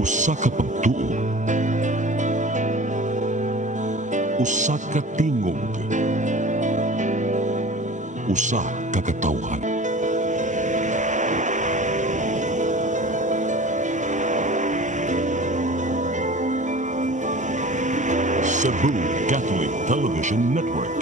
Usa ka pagtuo, usa ka tingog, usa ka katawhan. Cebu Catholic Television Network.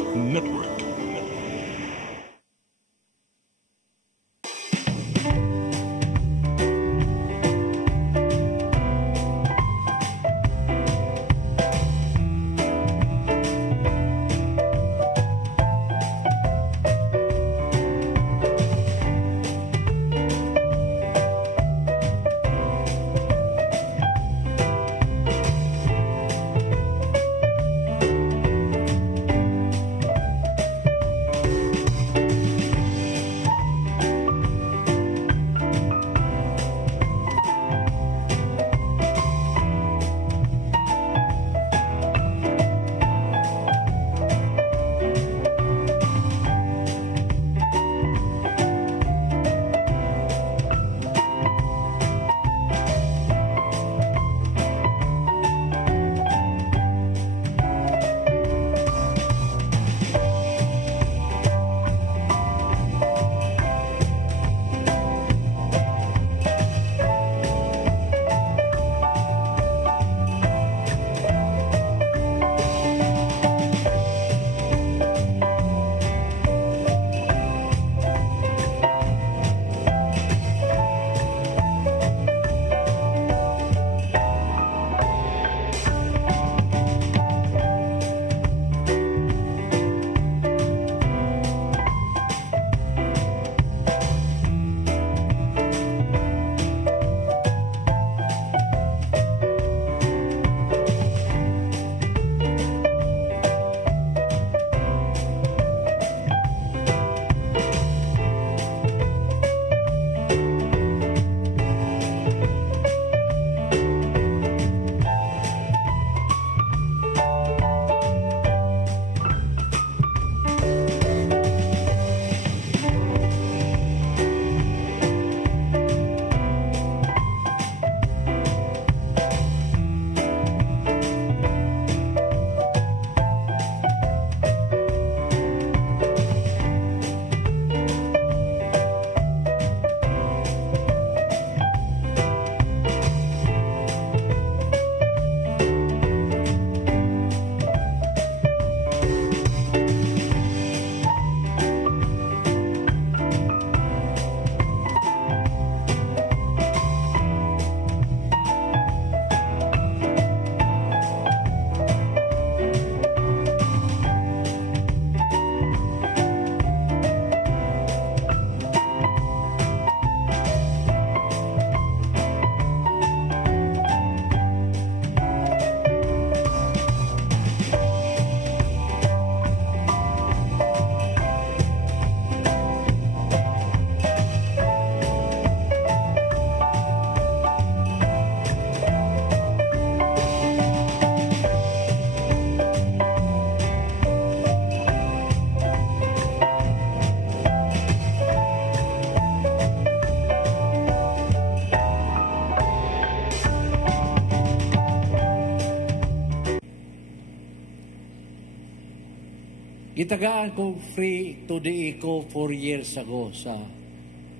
Gitagaan ko free to the eco 4 years ago sa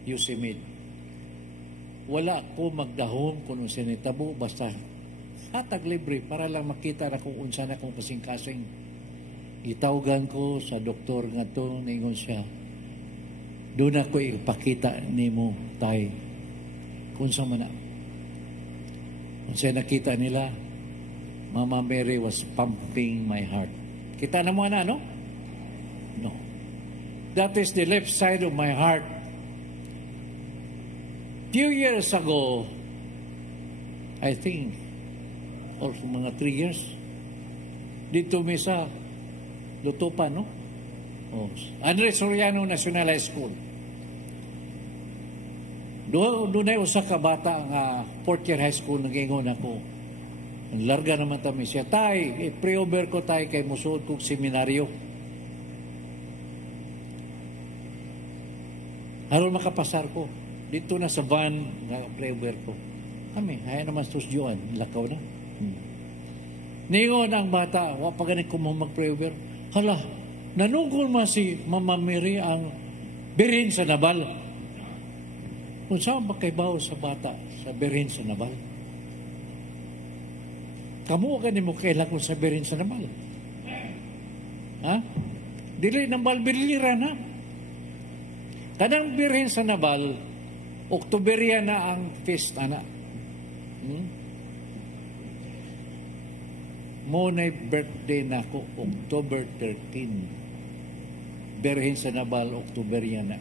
UCMID. Wala ko magdahom kung sinitabo, basta hatag libre para lang makita na kung unsa na kung kasing-kasing. Itawgan ko sa doktor nga to, ningon siya, doon ako ipakita ni mo, tay, kung sa mana. Kung siya nakita nila, Mama Mary was pumping my heart. Kita na mo na, no? No. That is the left side of my heart. Few years ago, I think, or mga 3 years, dito may sa Lutupan, no? Oh, Andres Soriano National High School. Doon ay usa ka bata nga 4th year high school nagingon ako. Ang larga naman kami siya. Tay, pre-over ko tay kay musuod kong seminaryo. Haron makapasar ko. Dito na sa van nga pre-over ko. Kami, haya naman sus Diyon, lakaw na. Ningon ang bata, wa pa ganit ko mag-prayer. Hala, nanungkol man si Mama Mary ang birin sa nabal. Kung saan ba kay bawo sa bata sa birin sa nabal? Kamu ka ni mo kailangan sa birin sa nabal. Ha? Dili nambal biliran ha? Kanang birin sa nabal, Oktuberya na ang feast ana. Monay birthday na ko, October 13. Birhen sa Nabal, Oktuberya na.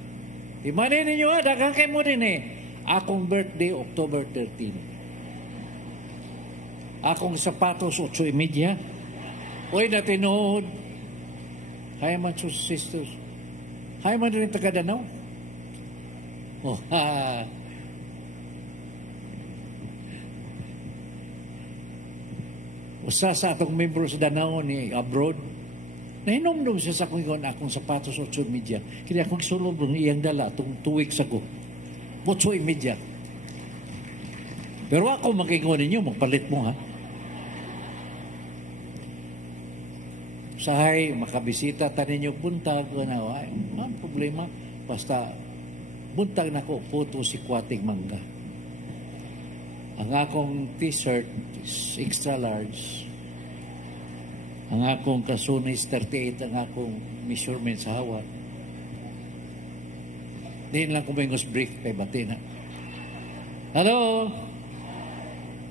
Di manin ninyo ha, dagang kayo mo din eh. Akong birthday, October 13. Akong sapatos, 8:30. Uy, na tinood. Kaya man sus sisters. Kaya man rin taga-Danau. Oh, ha. Usa sa atong membro sa Danau ni abroad, nahinomdom siya sa akong sapatos 8:30. Kaya akong sulod ng iyang dala itong 2 weeks ago. 8:30. Pero ako makingon ninyo, magpalit mo ha. Sahay, makabisita ta ninyo, buntag na, ay, ang problema, basta buntag na ko, puto si Kwating Mangga. Ang akong t-shirt is extra large. Ang akong kasunis 38, ang akong measurement sa hawa. Diin lang kumingos brief kay Batina. Hello?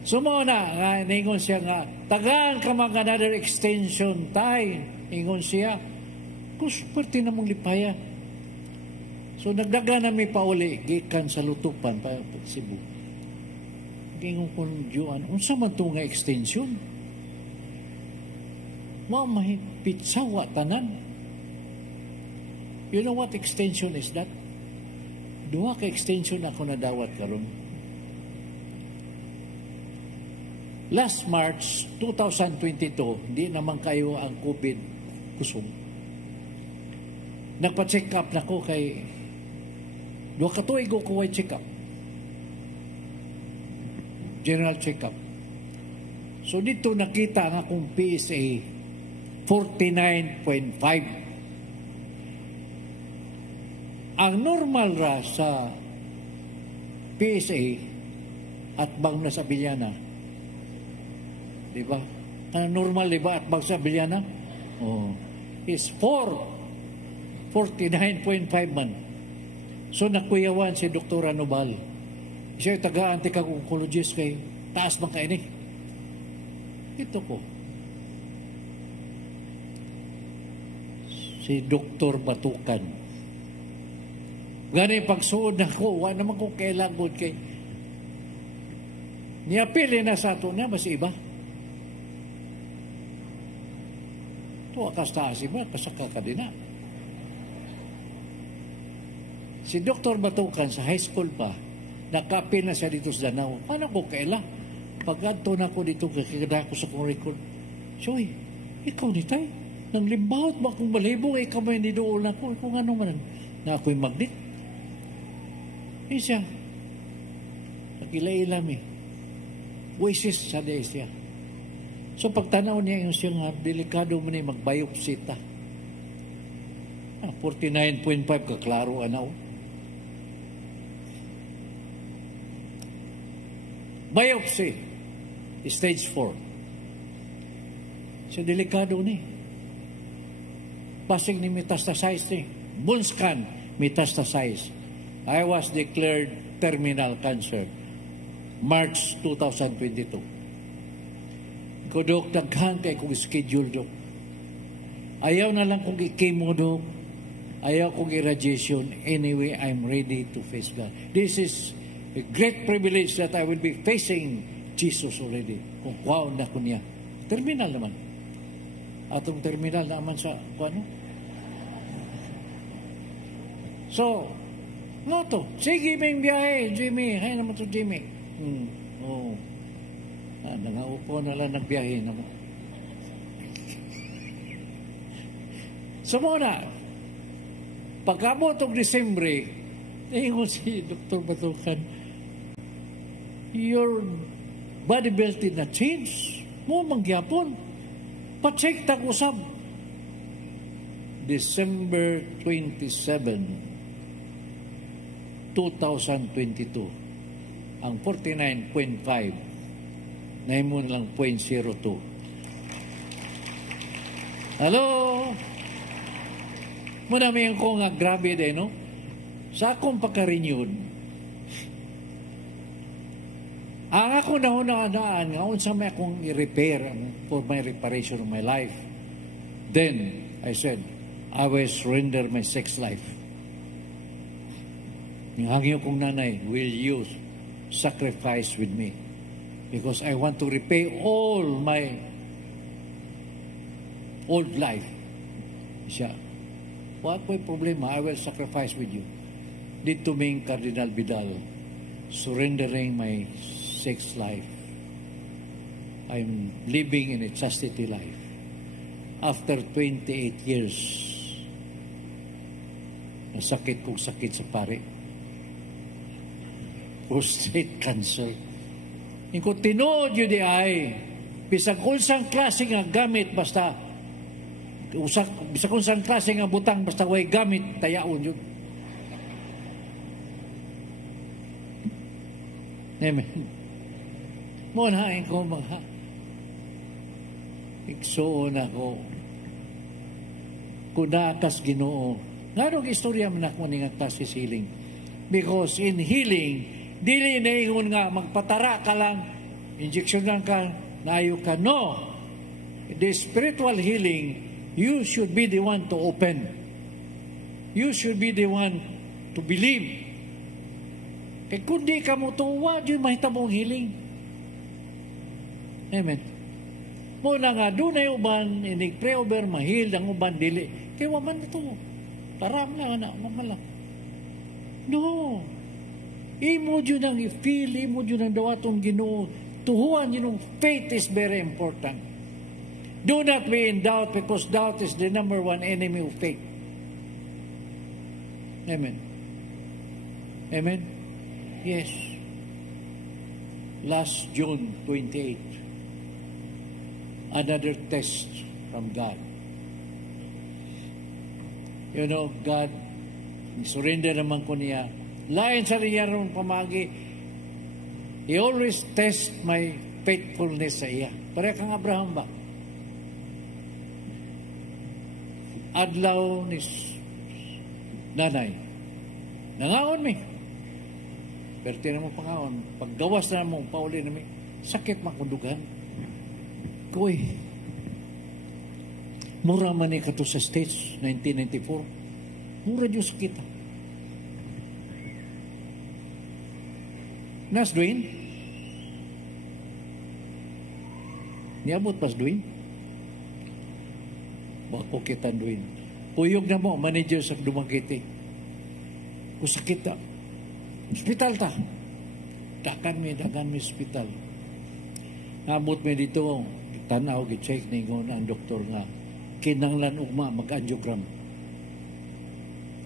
Sumo na, ningon siya nga, tagaan ka mga another extension tay. Ingon siya, kusperti na mong lipaya. So nagdaga na may pauli, gikan sa lutupan, pa Cebu. Gingon ko ng Diyan, unsa man ito nga extension? Mahigpit sawa tanan. You know what extension is that? Duha ka extension ako nadawat karon. Last March 2022, di naman kayo ang COVID kusog. Nagpa-check up na ko kay duha ka tuig ko kuway check up. General check-up. So dito nakita ang akong PSA 49.5. Ang normal ra sa PSA at bang na sa Bilyana. Di ba? Ang normal, di ba? At bang sa Bilyana? Oh, is 49.5 man. So nakuyawan si Dr. Anubal. Siya yung taga-anti-oncologist kay taas bang kaini. Ito ko. Si Dr. Batukan. Gani pagsuod na ko, wala naman kong kailangan kay niyapili na sa ato niya, mas iba. Ito, akas taas iba, kasaka ka din na. Si Dr. Batukan sa high school pa, nakapil na siya dito sa Danau. Paano ko kaila? Pag-adto na ko dito, kakagada ko sa kong record. Soy, ikaw ni tay, nang limbawat ba kung balibo, ikaw may hindi doon na ko. Kung ano man, na ako'y magnet. Eh siya, nag-ila-ilam eh. Wishes sa day siya. So pagtanaw niya yung siya nga, delikado mo na mag-biopsy ta. 49.5 kaklaro anaw. Biopsy, stage 4. So, delikado ni. Pasig ni metastasize ni. Bone scan, metastasize. I was declared terminal cancer. March 2022. Ko, Dok, daghan kay kong schedule, Dok. Ayaw na lang kong i-chemo, Dok. Ayaw kong i-radiation. Anyway, I'm ready to face God. This is a great privilege that I will be facing Jesus already. Kung kwaon na ko niya. Terminal naman. Atong terminal naman sa ano. So, no to. Sige, may biyahe, Jimmy. Hay naman to, Jimmy. Oh. Nangaupo na lang nagbiyahe naman. So muna, pagkabot og Disyembre, ingon si Dr. Batukan, your body belt na change. Mo mangyapon. Pa-check tag usab. December 27, 2022. Ang 49.5 naimon lang 0.02. Hello? Muna may ko nga grabe din, no? Sa akong pagka-renewed, ang ako naunaan nga unsa may akong i-repair for my reparation of my life. Then, I said, I will surrender my sex life. Yung hangyo kong nanay, will you sacrifice with me? Because I want to repay all my old life. Siya, wala ko'y problema, I will sacrifice with you. Dito ming Cardinal Vidal, surrendering my sex life. I'm living in a chastity life. After 28 years, nasakit kong sakit sa pare. Prostate cancer. Kung tinood yun di ay, bisag unsang klase nga gamit, basta, bisag unsang klase nga butang, basta way gamit, tayaon yun. Amen. Munahin ko mga igsoon ako kunakas Ginoo. Nga istorya man ako ni nga tas healing. Because in healing, dili na ingon nga magpatara ka lang, injection lang ka, nayo ka. No. The spiritual healing, you should be the one to open. You should be the one to believe. Kaya kundi ka mo tuwa, di mahitabong healing. Amen. Muna nga, doon ay uban, inig-pray over, mahil, ang uban, dili. Kaya waman ito. Taram na, mamala. No. Imo dyan ang i-feel, imo dyan ang dawaton Ginoo. Tuhuan yun ang faith is very important. Do not be in doubt because doubt is the number one enemy of faith. Amen. Amen. Yes. Last June 28, another test from God. You know, God, surrender naman ko niya. Lain sa niya rin pamagi, He always test my faithfulness sa iya. Pare kang Abraham ba? Adlaw ni nanay. Nangaon mi. Perti na mo pangaon. Paggawas na mo, pauli na mi. Sakit makundugan. Kuy. Mura man ni kato sa States, 1994. Mura Diyos kita. Nas Dwayne? Niabot pas Dwayne? Bako kita Dwayne. Puyog na mo, manager sa Dumaguete. Kung sakit ta, hospital ta. Dagan mi hospital. Nabot mi dito, tanaw, gi-check ningon ang doktor nga, kinanglan ugma, mag-angiogram.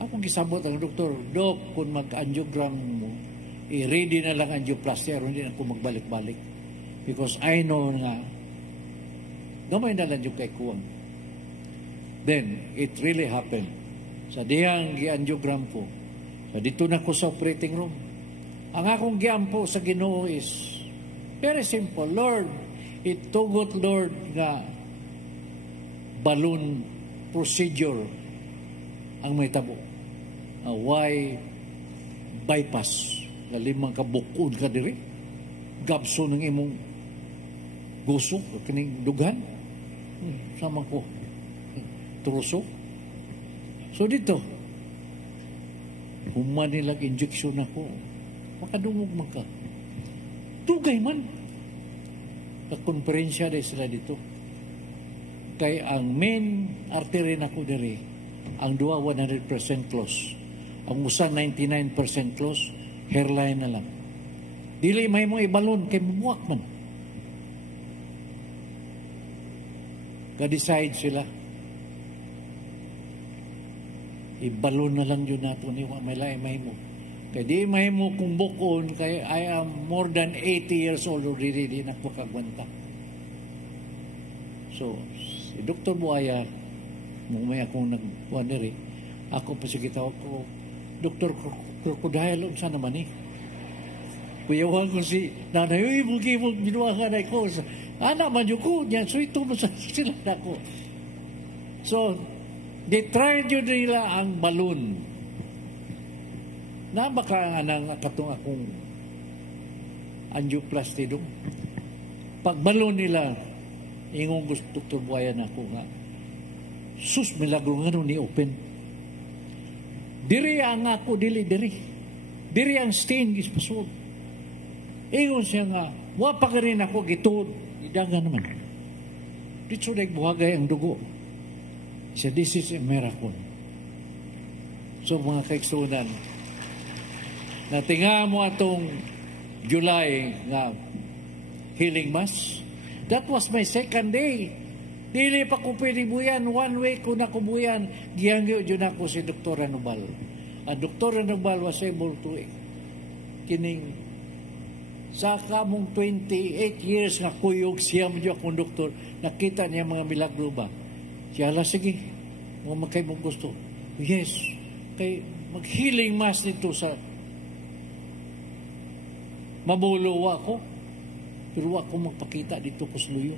Ako gisabot ang doktor, Dok, kung mag-angiogram mo, i-ready na lang angioplasty, hindi na ako magbalik-balik. Because I know nga, gamay na lang yung kay kuwang. Then, it really happened. Sa diyang gi-angiogram ko, dito na ko sa operating room. Ang akong giampo sa Ginoo is very simple. Lord, itugot Lord nga balloon procedure ang may tabo. Why bypass na 5 kabukod ka diri? Gabso ng imong gusok, kining dugan. Sama ko. Truso. So dito, human nilang injection ako. Makadungog man ka. Tugay man. Kakonferensya dahil sila dito. Kaya ang main artery na ko diri, ang duwa 100% close. Ang usa 99% close, hairline na lang. Dili may mo ibalon, kay mamuak man. Ka-decide sila. Ibalon na lang yun nato ni may lain may mo. Kaya di mahimo kung bukon, kaya I am more than 80 years old already, di na ko kagwanta. So, si Dr. Buaya, may akong nag-wonder ako pa sige tawag ko, Dr. Crocodile, unsa naman kuyawan ko si nanay, bugibog, binuha ka na ko. Anak man yun ko, yan, so ito mo sa sila na ko. So, they tried yun nila ang balloon. Na baka anang katong akong angioplasty doon. Pag balloon nila, ingong gusto Dr. Buaya na ako nga, sus, milagro nga ni open. Diri ang ako, diri. Diri ang stain, gispasod. Ingon siya nga, wapa ka rin ako, gituod. Idaga naman. Dito nagbuhagay ang dugo. Siya, this is a miracle. So mga kaigsunan, natinga mo atong July nga healing mass. That was my second day. Dili pa ko pwede buyan. 1 week ko na ko buyan. Giyangyo dyan ako si Dr. Anubal. Ang Dr. Anubal was able to kining sa kamong 28 years nga kuyog siya mo dyan akong doktor, nakita niya mga milagro ba? Siya, sige, mga magkay mong gusto. Yes, kay mag-healing mass nito sa mabulo ako, pero ako magpakita dito ko sa luyo.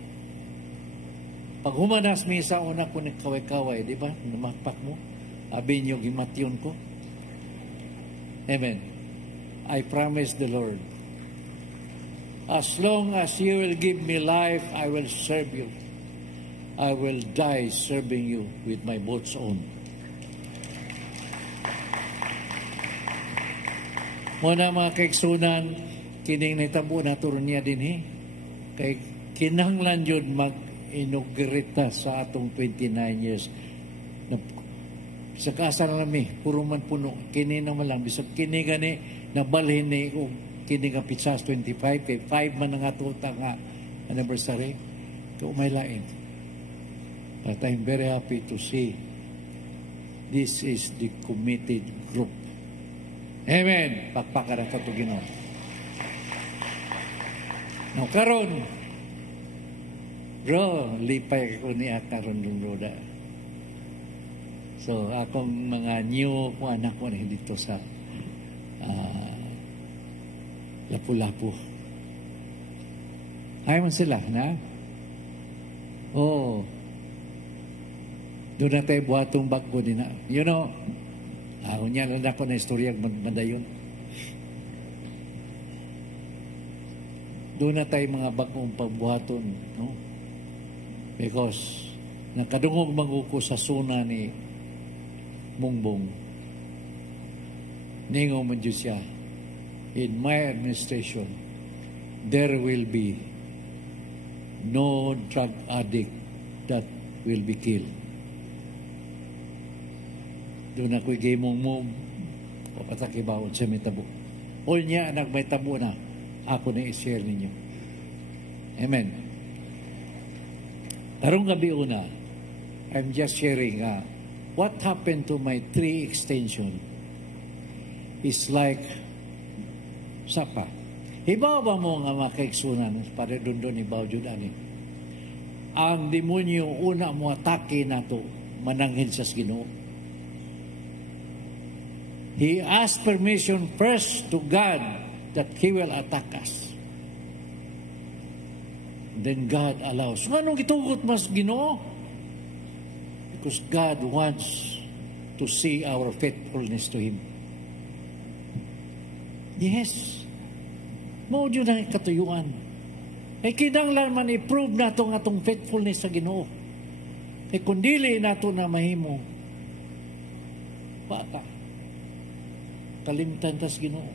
Pag humanas misa, una ko ni kaway-kaway, di ba? Namakpak mo, abin yung gimatyon ko. Amen. I promise the Lord, as long as you will give me life, I will serve you. I will die serving you with my boat's own. Muna mga kaigsunan, kining nitabo na turon niya din kay kinahanglan yun mag-inaugurita sa atong 29 years. Sa kasal namin, puro man puno, kini naman lang, bisag kini gani, nabalhin ni kini nga Pitsas 25, kay 5 man nga tuta nga anniversary. Kaya umaylain. But I'm very happy to see this is the committed group. Amen. Pakpakaran ka ito, Ginoo. Now, karon, bro, lipay ko ni Akaron ng Roda. So, akong mga new ko anak ko na dito sa Lapu-Lapu. Ayaw man sila, na? Oo. Doon na tayo buhatong bago din na. You know, niya lang ako na istorya madayon. Doon na tayo mga bagong pagbuhaton, no? Because nakadungog manguko sa suna ni Mungbong. Ningo man Diyos siya, in my administration, there will be no drug addict that will be killed. Doon ako'y gamong mo, papatakibaon sa may tabo. O niya, anak may tabo na, ako na i-share ninyo. Amen. Tarong gabi una, I'm just sharing what happened to my tree extension is like sapa. Ibaw ba mo nga mga kaiksunan para doon ibaw jud ani. Ang demonyo una mo atake nato mananghid sa Ginoo. He asked permission first to God that He will attack us. Then God allows. So, anong gitugot mas Ginoo? Because God wants to see our faithfulness to Him. Yes. Mao yun ang katuyuan. Ay kinahanglan man i-prove nato ang atong faithfulness sa Ginoo. Ay kung dili nato na mahimo, bata, kalimtan tas Ginoo.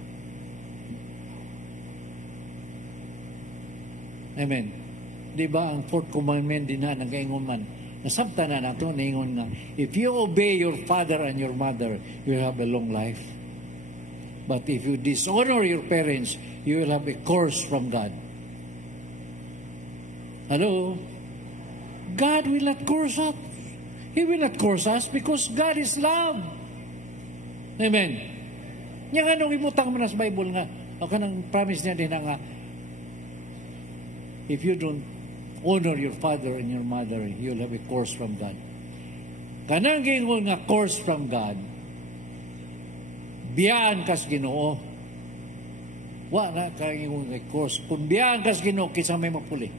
Amen. Di ba ang fourth commandment din na nagaingon man, nasabta na nato, naingon na, if you obey your father and your mother, you have a long life. But if you dishonor your parents, you will have a curse from God. Hello? God will not curse us. He will not curse us because God is love. Amen. Nya nga nung ibutang mo na sa Bible nga, o kanang promise niya din nga, if you don't honor your father and your mother, you'll have a curse from God. Kanang gingon nga curse from God, biyaan kas Ginoo. Wa na kagingon nga curse. Kung biyaan kas Ginoo, kisa may mapuli.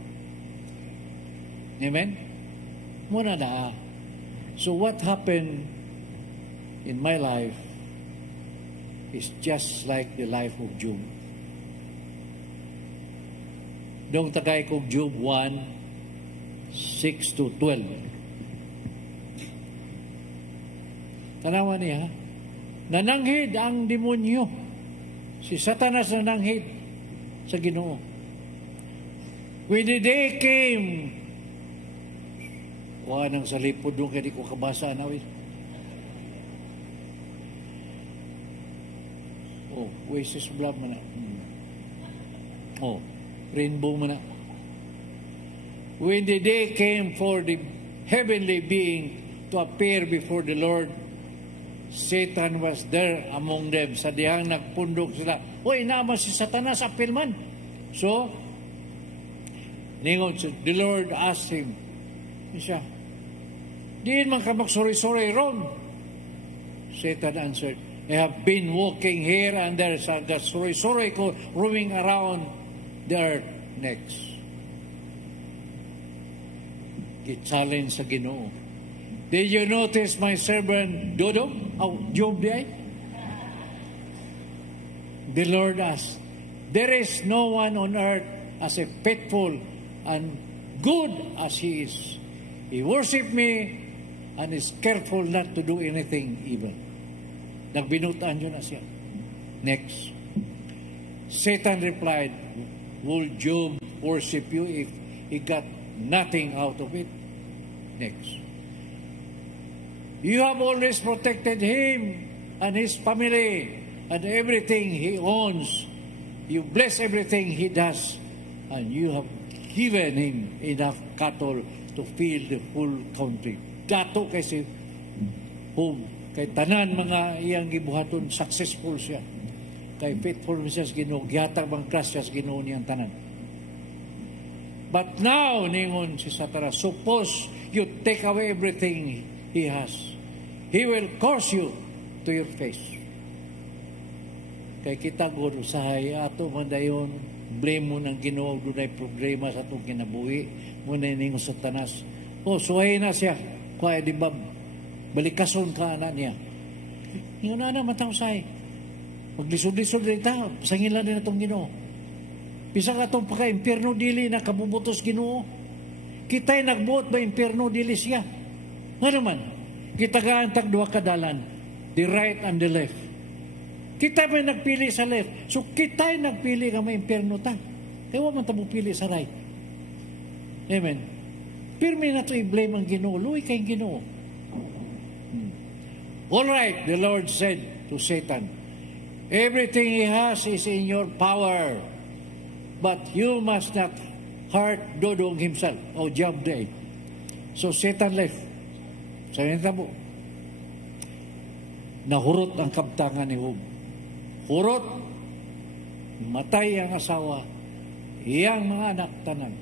Amen? Muna na. So what happened in my life is just like the life of Job. Dong tagay kong Job 1, 6 to 12. Tanawa niya, nananghid ang demonyo. Si Satanas nananghid sa Ginoo. When the day came, wala nang salipod doon kaya di ko kabasa na. Oh, Oasis Blood mo na. Oh, Rainbow mo na. When the day came for the heavenly being to appear before the Lord, Satan was there among them. Sa dihang nagpundok sila, uy, naman si Satanas, apil man. So, ningon, the Lord asked him, siya, diin man ka magsuri-suri ron. Satan answered, I have been walking here and there sa suri-suri ko, roaming around the earth. Next. Gi-challenge sa Ginoo. Did you notice my servant Dodo? Oh, Job di ay? The Lord asked, there is no one on earth as a faithful and good as he is. He worship me and is careful not to do anything evil. Nagbinutan yun na siya. Next. Satan replied, will Job worship you if he got nothing out of it? Next. You have always protected him and his family and everything he owns. You bless everything he does, and you have given him enough cattle to feed the whole country. Dato kay si Job, kay tanan mga iyang gibuhaton, successful siya. Kay faithful siya sa Ginoo, gihatag bang grasya sa Ginoo niyang tanan. But now, ningon si Satanas, suppose you take away everything he has. He will curse you to your face. Kay kita ko usahay ato man dayon, blame mo ng Ginoo, dunay problema sa atong kinabuhi, muna ningon sa Satanas. O, suhay na siya, kaya di ba, balikason ka na niya. Yung na matang usahay. Maglisod-lisod rin ta, pasangin lang din itong Ginoo. Bisa ka itong paka-impierno dili na kabubutos Ginoo. Kita'y nagbuot ba impierno dili siya? Nga naman, kita gaantag duha kadalan, the right and the left. Kita ba nagpili sa left? So kita'y nagpili ka may impierno ta. Kaya man tamo pili sa right. Amen. Pirmi na ito i-blame ang Ginoo. Luwi kayong Ginoo. All right, the Lord said to Satan, everything he has is in your power, but you must not hurt Dodong himself. O Job day. So Satan left. Sabi nita mo, nahurot ang kabtangan ni Job. Hurot, matay ang asawa, iyang mga anak tanan.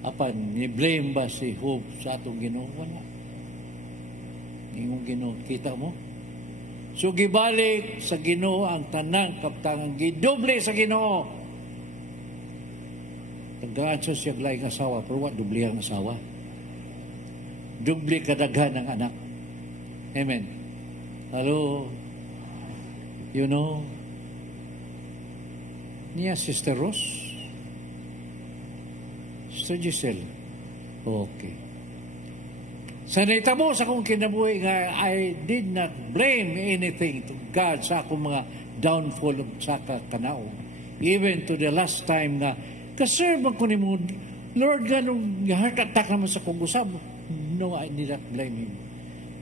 Apan, ni-blame ba si Job sa atong Ginoo? Wala. Ingong Ginoo, kita mo? So, gibalik sa Ginoo ang tanang kabtangan, gidoble sa Ginoo. Tagdaan siya laing asawa, pero what, doble ang asawa? Doble kadaghan ng anak. Amen. Hello? You know, niya Sister Rose? Sister Giselle? Okay. Sa naitamo sa akong kinabuhi nga, I did not blame anything to God sa akong mga downfall sa kanao. Even to the last time nga, kaserve ko ni mo, Lord, ganong heart attack naman sa kong usab. No, I did not blame Him.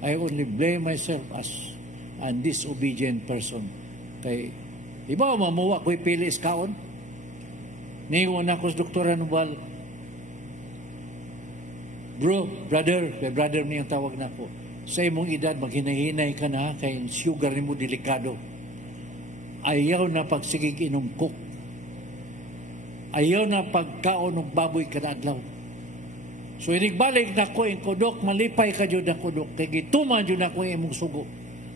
I only blame myself as a disobedient person. Kay, iba mamuwa ko'y pili iskaon. Niwan ako sa Dr. Anubal, brother niyang tawag na ko. sa imong edad, maghinahinay ka na, kay sugar ni mo delikado. Ayaw na pagsigig inom coke. Ayaw na pagkaon ng baboy kada adlaw. So inigbalik na ko yung kudok, malipay ka dyan na kudok, kay gituman dyan ako imong sugo.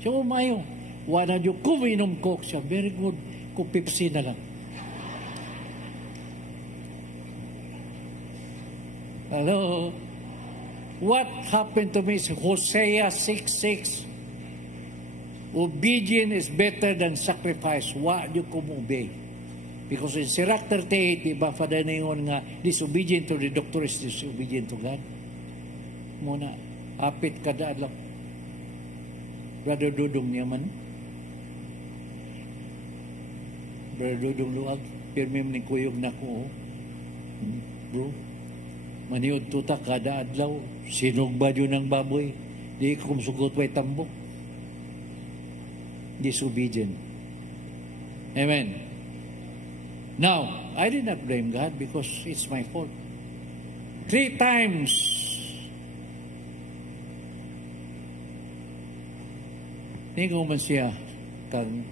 So umayo, wala dyan kuminom coke siya, very good, kung Pepsi na lang. Hello? What happened to me is Hosea 6:6. Obedience is better than sacrifice. Wa you kumubay. Because in Sirach 38, diba, Father Ningon nga, disobedient to the doctor is disobedient to God. Muna, apit kada adlaw. Brother Dudong niya man. Brother Dudong luag, pirmim ni kuyog na ko. Bro, maniod tuta kada adlaw, sinugba yun ng baboy. Di ko kumsugot way tambok. Disobedient. Amen. Now, I did not blame God because it's my fault. 3 times ningo man siya kang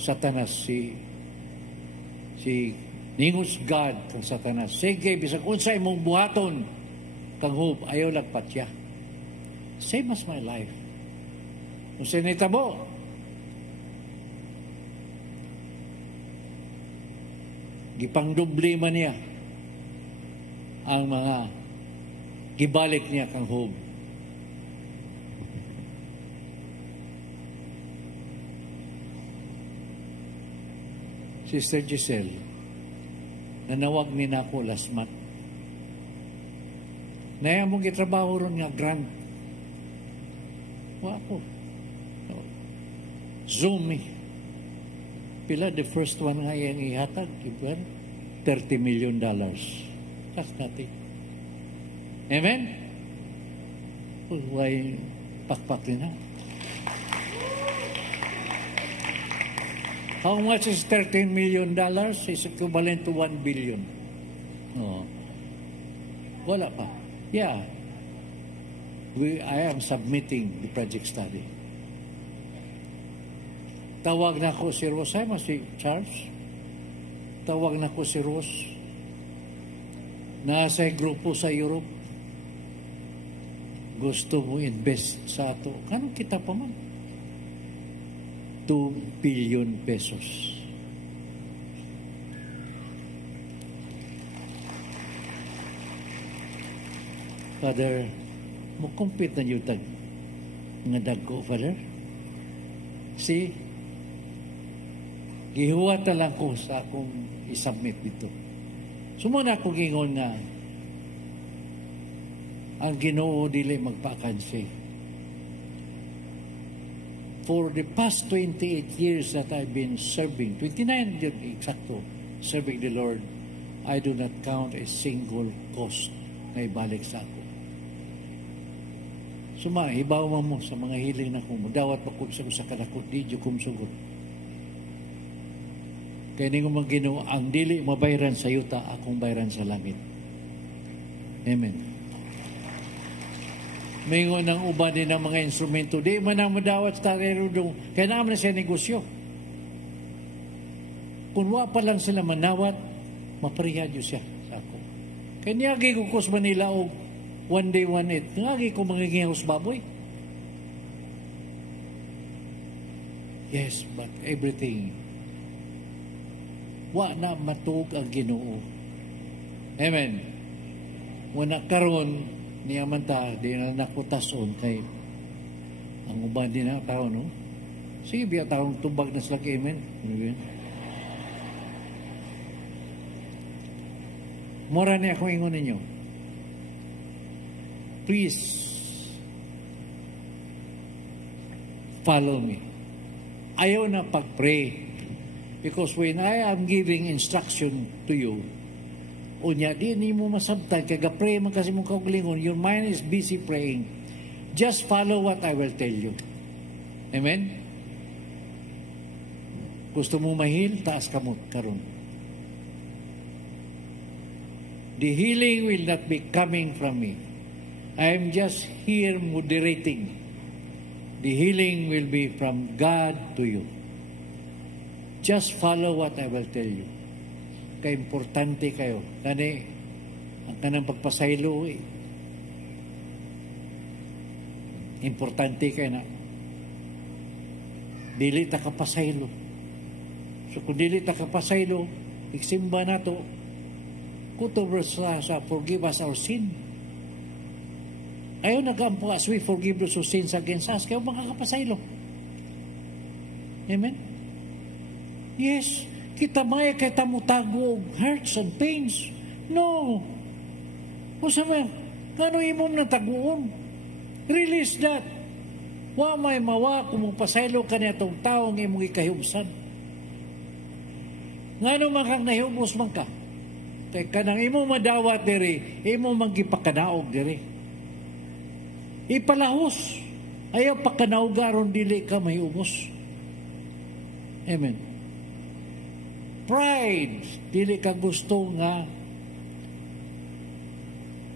Satanas si ningos God kang Satanas. Sige, bisag unsay mong buhaton kang hope, ayaw lagpat siya. Same as my life. Kung sinitabo, gipangdubli man niya ang mga gibalik niya kang hope. Sister Giselle, nanawag ni na ako last month. Naya mong gitrabaho ron nga grant. Wako. Zoom eh. Pila, the first one nga yung ihatag, iban, $30 million. That's nothing. Amen? Why pakpak din na? How much is $13 million? Is equivalent to 1 billion. Oh. Wala pa. Yeah. I am submitting the project study. Tawag na ko si Rose. Ay, si Charles. Tawag na ko si Rose. Nasa grupo sa Europe. Gusto mo invest sa ato. Kanong kita pa man? 2 billion pesos. Father, mo compete na yung tag nga dagko, Father? See, gihuwata lang ko sa akong isubmit dito. Sumuna ako gingon nga ang Ginoo dili magpakansi. For the past 28 years that I've been serving, 29 years exacto, serving the Lord, I do not count a single cost na ibalik sa ako. Suma, hibaw mo sa mga hiling na kung dawat pa kung sa kanakot, di dyo kumsugot. Kaya ni mga Ginoo, ang dili mabayran sa yuta, akong bayran sa langit. Amen. Mayroon ng uban din ng mga instrumento. Di man ang madawat sa karerudong. Kaya naman na siya negosyo. Kung wa pa lang sila manawat, maparihadyo siya sa ako. Kaya niyagi ko kus Manila o one day, one night. Niyagi ko mangingihos baboy. Yes, but everything wa na matug ang Ginoo. Amen. Wala karon niya man ta, di na nakutason kay ang uban din na tao, no? Sige, biya taong tubag na sila kay amen. Mora niya akong ingon ninyo. Please follow me. Ayaw na pag-pray. Because when I am giving instruction to you, unya, di mo masabtag, kaga-pray man kasi mong kaugalingon, your mind is busy praying. Just follow what I will tell you. Amen? Gusto mo mahil, taas kamot karon. The healing will not be coming from me. I'm just here moderating. The healing will be from God to you. Just follow what I will tell you. Importante kayo. Kani, ang kanang pagpasaylo, importante kayo na. Dili ta kapasaylo. So kung dili ta kapasaylo, iksimba na to, kutober sa forgive us our sin. Ayaw nagampo as we forgive those who sins against us, kayo makakapasaylo. Amen? Yes, kita maya kay tamutago hurts and pains. No. O sabi, kano imong nataguon? Release that. Wa may mawa kung pasaylo ka niya itong taong imong ikahubsan. Ngano man kang nahubos man ka? Kaya kanang imong madawat diri, imong magipakanaog diri. Ipalahos. Ayaw pakanaog aron dili ka mahubos. Amen. Pride, dili ka gusto nga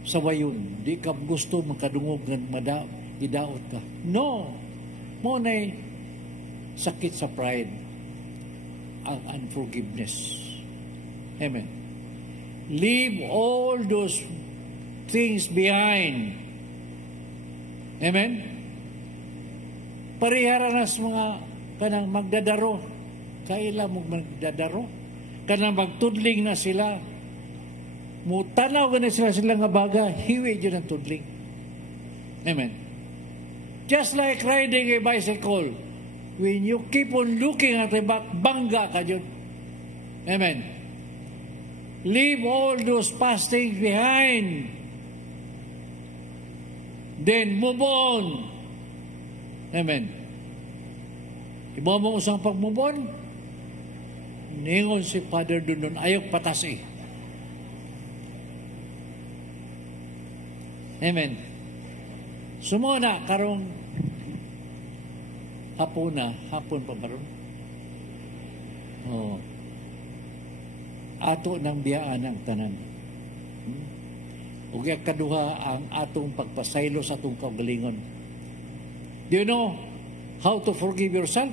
sawayon. Di ka gusto makadungog nga idaot ka. No. Mo na'y sakit sa pride. Ang unforgiveness. Amen. Leave all those things behind. Amen. Parihara na sa mga kanang magdadaro. Kaila mo magdadaro. Kanang magtudling na sila. Mutanaw ka na sila nga baga, hiwi dyan ang tudling. Amen. Just like riding a bicycle, when you keep on looking at the back, bangga ka dyan. Amen. Leave all those past things behind. Then move on. Amen. Iba mo usang pag-move on, ningon si Father doon, ayok patas eh. Amen. Sumuna, karong hapon pa baron. Oh. Ato ng biyaan ang tanan. Ug kaduha ang atong pagpasaylo sa atong kaugalingon. Do you know how to forgive yourself?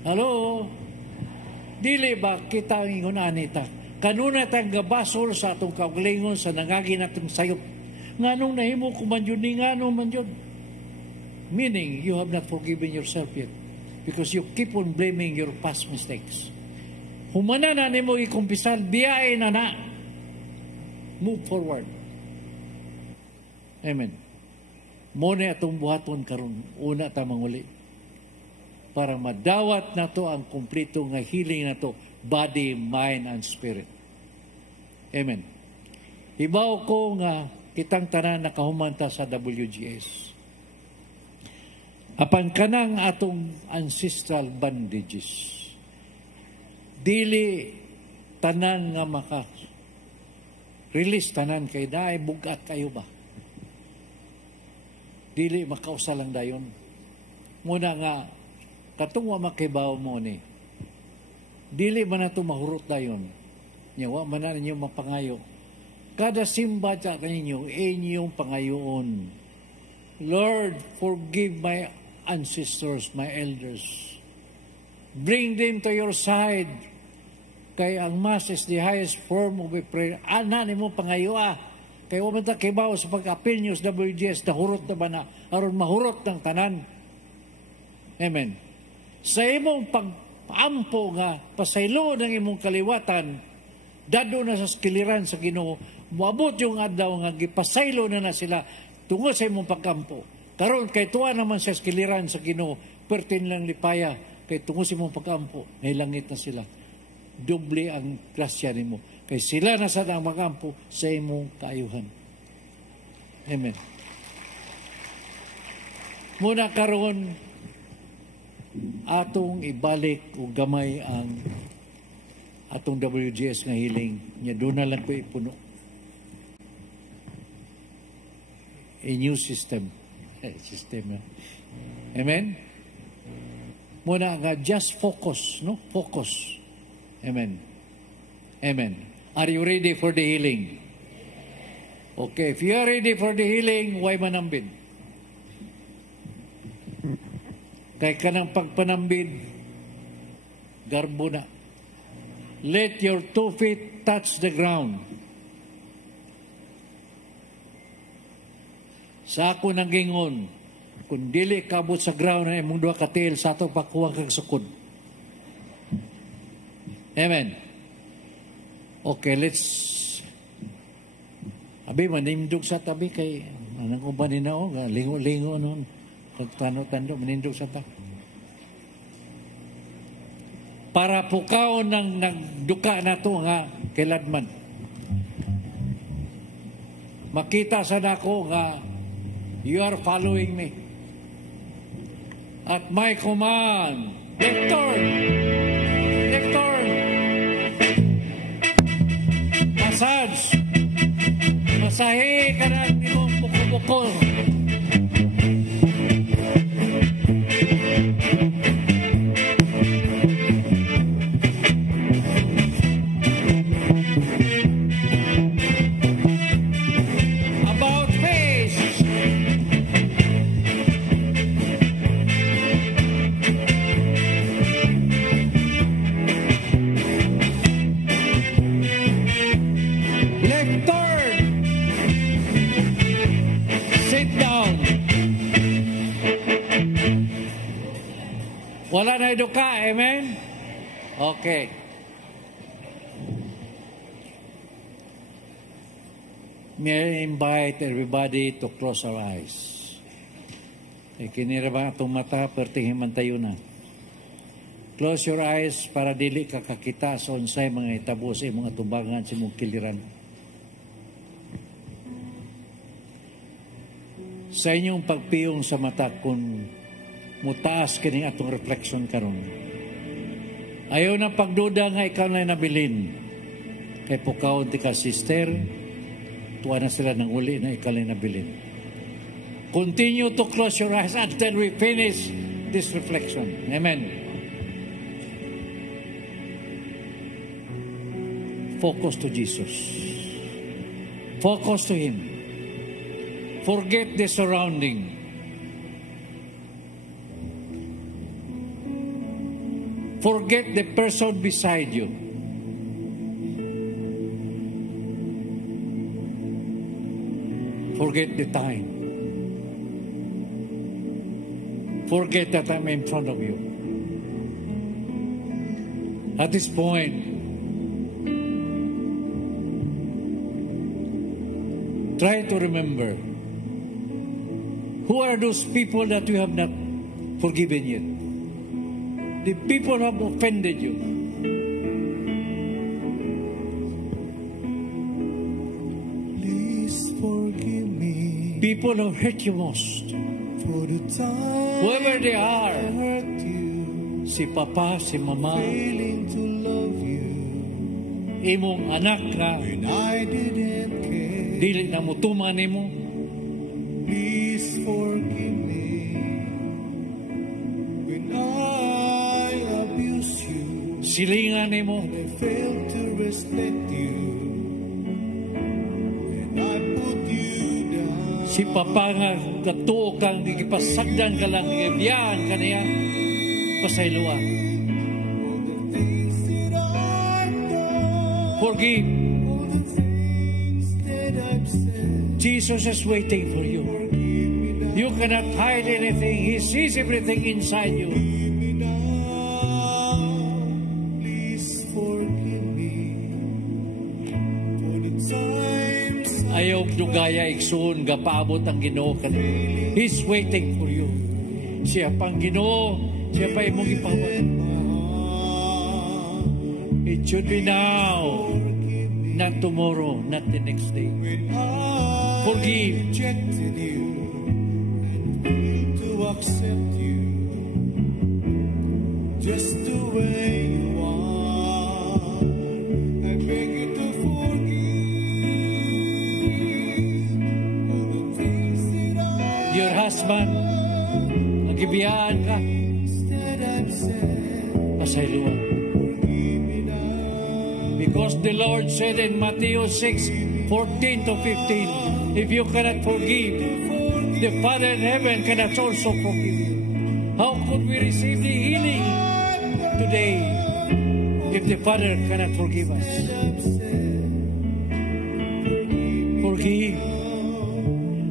Hello? Dili ba kita ang ingon anita? Kanuna tayong gabasol sa atong kaugalingon sa nangagi natong sayop. Nganong nahimo ko man yun, nganong man yun. Meaning, you have not forgiven yourself yet. Because you keep on blaming your past mistakes. Humana na ni mo ikumpisal, biyain na. Move forward. Amen. Muna atong buhaton karon una ta manguli. Para madawat na to ang kumpleto nga healing na to, body, mind, and spirit. Amen. Hibaw ko nga kitang tanan nakahumanta sa WGS. Apan kanang atong ancestral bondages. Dili tanan nga release tanan kay daay bugat kayo ba? Dili makausa lang dayon. Muna nga katong wa makibaw mo ni. Dili man nato mahurot dayon. Nya wa man na ninyo mapangayo. Kada simba ta kaninyo inyong pangayoon. Lord, forgive my ancestors, my elders. Bring them to your side. Kay ang Mass is the highest form of a prayer. Ana ni mo pangayoa. Kay wa man ta kibaw sa pag-apil niyo sa WGS, nahurot na ba na? Aron mahurot ng tanan. Amen. Sa imong pag-ampo nga, pasaylo ng imong kaliwatan, dado na sa skiliran sa Ginoo, moabot yung adlaw nga gipasaylo na sila tungod sa imong pagkampo. Karon kay tuwa naman sa skiliran sa Ginoo, pertin lang lipaya kay tungod sa imong pagkampo, nailangit na sila. Doble ang grasya nimo. Kay sila na sa ang magampo sa imong kaayuhan. Amen. Muna karon atong ibalik o gamay ang atong WGS nga healing. Nya doon na lang ko ipuno. A new system. System. Amen? Muna nga, just focus. No? Focus. Amen. Amen. Are you ready for the healing? Okay, if you are ready for the healing, why manambid? Kay kanang pagpanambid, garbo na. Let your 2 feet touch the ground. Sa ako nang gingon, kung dili kabot sa ground na imong duha ka tiil, sa ato pakuha kag sukod. Amen. Okay, let's abi manindog sa tabi kay anong uban ni nao lingo-lingo noon kag tano-tando manindog sa ta. Para pukaw ng nagduka nato nga kiladman. Makita sa nako nga you are following me. At my command, left turn. Left turn. Massage. Masahe ka na imong buko-buko. About face. Left turn. Sit down. Wala na iduka, amen? Okay. May I invite everybody to close our eyes. Kinira ba itong mata, pertingin tayo na. Close your eyes para dili ka kakita sa unsay mga itabo sa mga tubangan sa mong kiliran. Sa inyong pagpiyong sa mata kung mutaas kining atong reflection karon. Ayaw na pagduda nga ikaw na nabilin. Kay pukaw ti ka sister, tuwa na sila ng uli na ikaw na nabilin. Continue to close your eyes until we finish this reflection. Amen. Focus to Jesus. Focus to Him. Forget the surrounding. Forget the person beside you. Forget the time. Forget that I'm in front of you. At this point, try to remember, who are those people that you have not forgiven yet? The people who have offended you. Please forgive me. People who hurt you most. For the time Whoever they are. I hurt you. Si Papa, si Mama. Failing to love you. Imong anak ka. When I didn't care. Dili na mutuman nimo. Please forgive me. When I abused you. Silingan nimo. And I failed to respect you. And I put you down. Si Papa nga katuo kang gigipasagdan ka lang, gigibiyaan ka niya. Pasayloa. All the things that I've done. Forgive. All the things that I've said. Jesus is waiting for you. Forgive me now. You cannot hide anything. He sees everything inside you. Forgive me now. Please forgive me for the times Ayaw dugaya igsoon gapaabot ang Ginoo kanimo. He's waiting for you. Siya pang Ginoo, siya pa imong ipabot. It should be now, not tomorrow, not the next day. when I Forgive. rejected you and failed to accept you just the way you are. I beg you to forgive all the things that Your husband, nagibiyaan ka, that I've said. pasayloa. Forgive me now. Because the Lord said in Matthew 6:14 to 15, if you cannot forgive, the Father in heaven cannot also forgive you. How could we receive the healing today if the Father cannot forgive us? Forgive.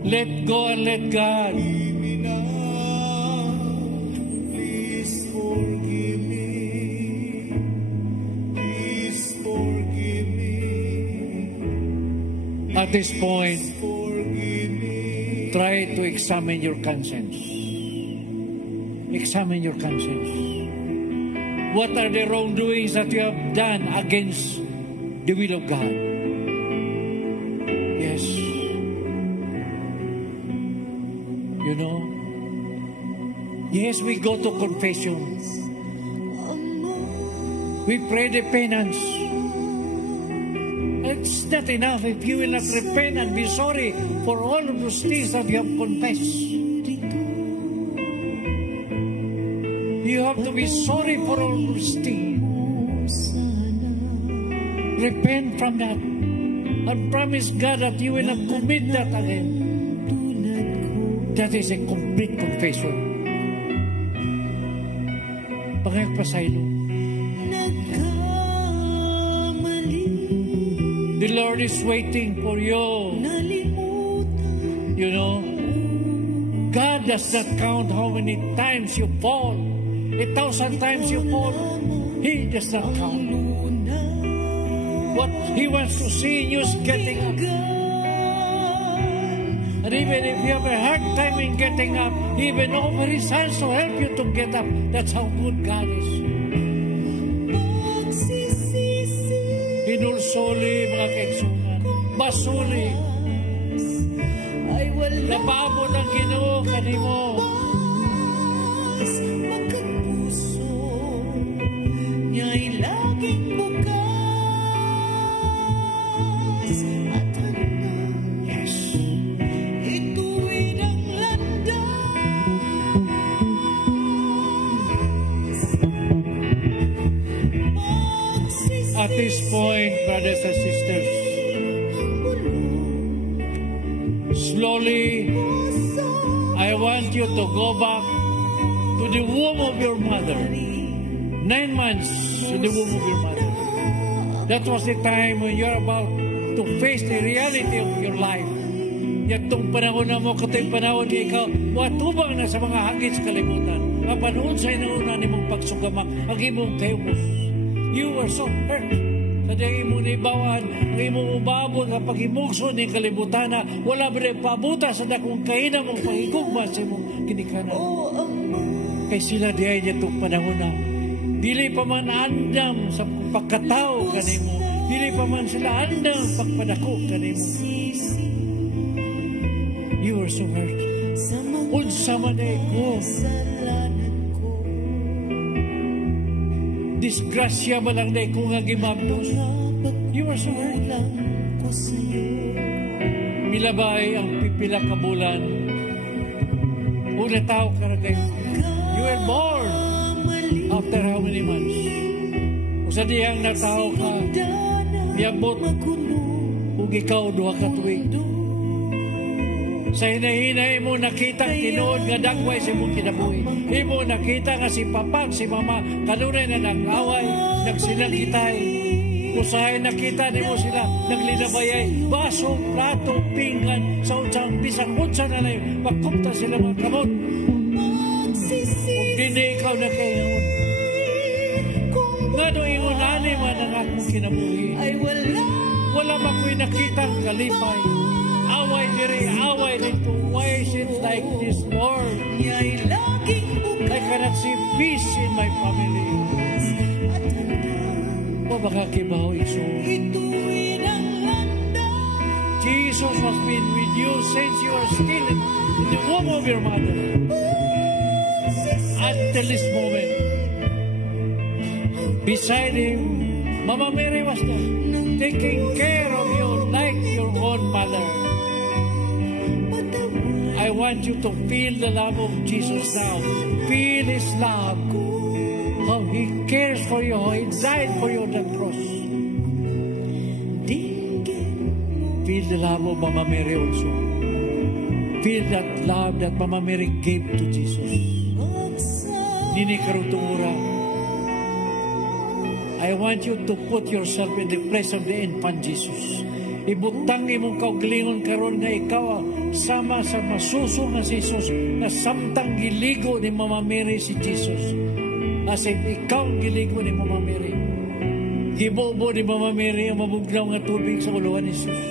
Let go and let God. Please forgive me. Please forgive me. At this point, Forgive me. try to examine your conscience. Examine your conscience. What are the wrongdoings that you have done against the will of God? Yes. You know? Yes, we go to confession. We pray the penance. It's not enough if you will not repent and be sorry for all of those things that you have confessed. You have to be sorry for all those things. Repent from that and promise God that you will not commit that again. That is a complete confession. Pagpasaylo. The Lord is waiting for you. You know, God does not count how many times you fall. 1,000 times you fall, He does not count. What He wants to see in you is getting up. And even if you have a hard time in getting up, even offer His hands to help you to get up. That's how good God is. Hinulsuli, mga kaigsunan. Basuli. Lababo ng Ginoo kanimo. At this point, brothers and sisters, slowly, I want you to go back to the womb of your mother. 9 months to the womb of your mother. That was the time when you're about to face the reality of your life. Yatong panahon na mo, katong panahon ni ikaw, watubang na sa mga hangin sa kalimutan. Kapanoon sa inuuna ni mong pagsugamak, ang imong kayumos. You were so hurt. Sa diyang imong nibawan, ang imong ubabon nga paghimugso ni kalibutan na wala ba rin pabuta sa dakong kaina mong pahigugma sa imong kinikanan. Kay sila diay niya itong panahon na dili pa man andam sa pagkatao kanimo. Dili pa man sila andam pagpadako kanimo. You were so hurt. Unsa man ay ko. Disgrasya ba lang na ikaw nga gimabdos? You are so hurt. Milabay ang pipila ka bulan. Una tao ka na kayo. You were born after how many months? Usa diyang natao ka, miyabot, ug ikaw duha ka tuig. Sa hinahinay mo nakita tinuod nga dagway sa mong kinabuhi. Imo nakita nga si papa, si mama, kanunay na nag-away, nagsinagitay. Usahay nakita ni mo sila, naglinabayay, baso, plato, pinggan, sa unsang bisang-unsa na lang, pagkumta sila mga kamot. Kung dini ikaw na kayo, nga doon ingunani man ang akong kinabuhi. Wala ba ko'y nakitang kalipay? Away diri, away dito. Why is it like this, Lord? I cannot see peace in my family. O baka kibaw iso. Jesus has been with you since you are still in the womb of your mother. Until this moment. Beside Him, Mama Mary was there, taking care of you like your own mother. I want you to feel the love of Jesus now. Feel His love. How He cares for you. How He died for you on the cross. feel the love of Mama Mary also. Feel that love that Mama Mary gave to Jesus. Nini karutumura. I want you to put yourself in the place of the infant Jesus. Ibutang imong kaugalingon karon nga ikaw sama sa masuso nga si Jesus na samtang giligo ni Mama Mary si Jesus. As if ikaw giligo ni Mama Mary. Gibobo ni Mama Mary ang mabuglaw nga tubig sa uluhan ni Jesus.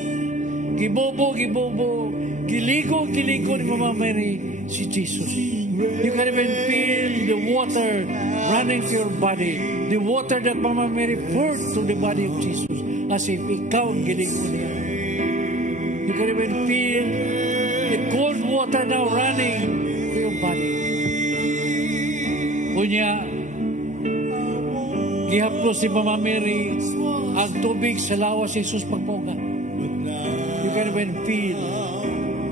Gibobo, giligo ni Mama Mary si Jesus. You can even feel the water running to your body. The water that Mama Mary poured to the body of Jesus. As if ikaw ang giligo niya. You can even feel the cold water now running to your body. Kunya, gihaplos si Mama Mary ang tubig sa lawas si Jesus pagpoga. You can even feel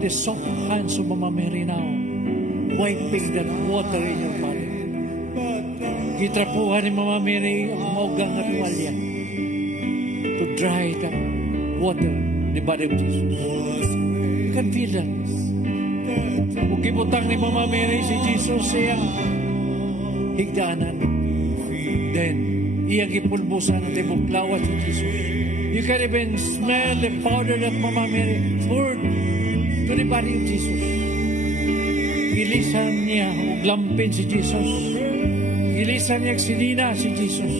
the soft hands of Mama Mary now wiping that water in your body. Gitrapuhan ni Mama Mary ang maugang at walya to dry the water in the body of Jesus. You can feel that. Kung gibutang ni Mama Mary si Jesus siyang higdaanan, then iyang ipulbusan at ibuklawan si Jesus. You can even smell the powder that Mama Mary poured to the body of Jesus. Gilisan niya uglampin si Jesus. Gilisan niya silina si Jesus.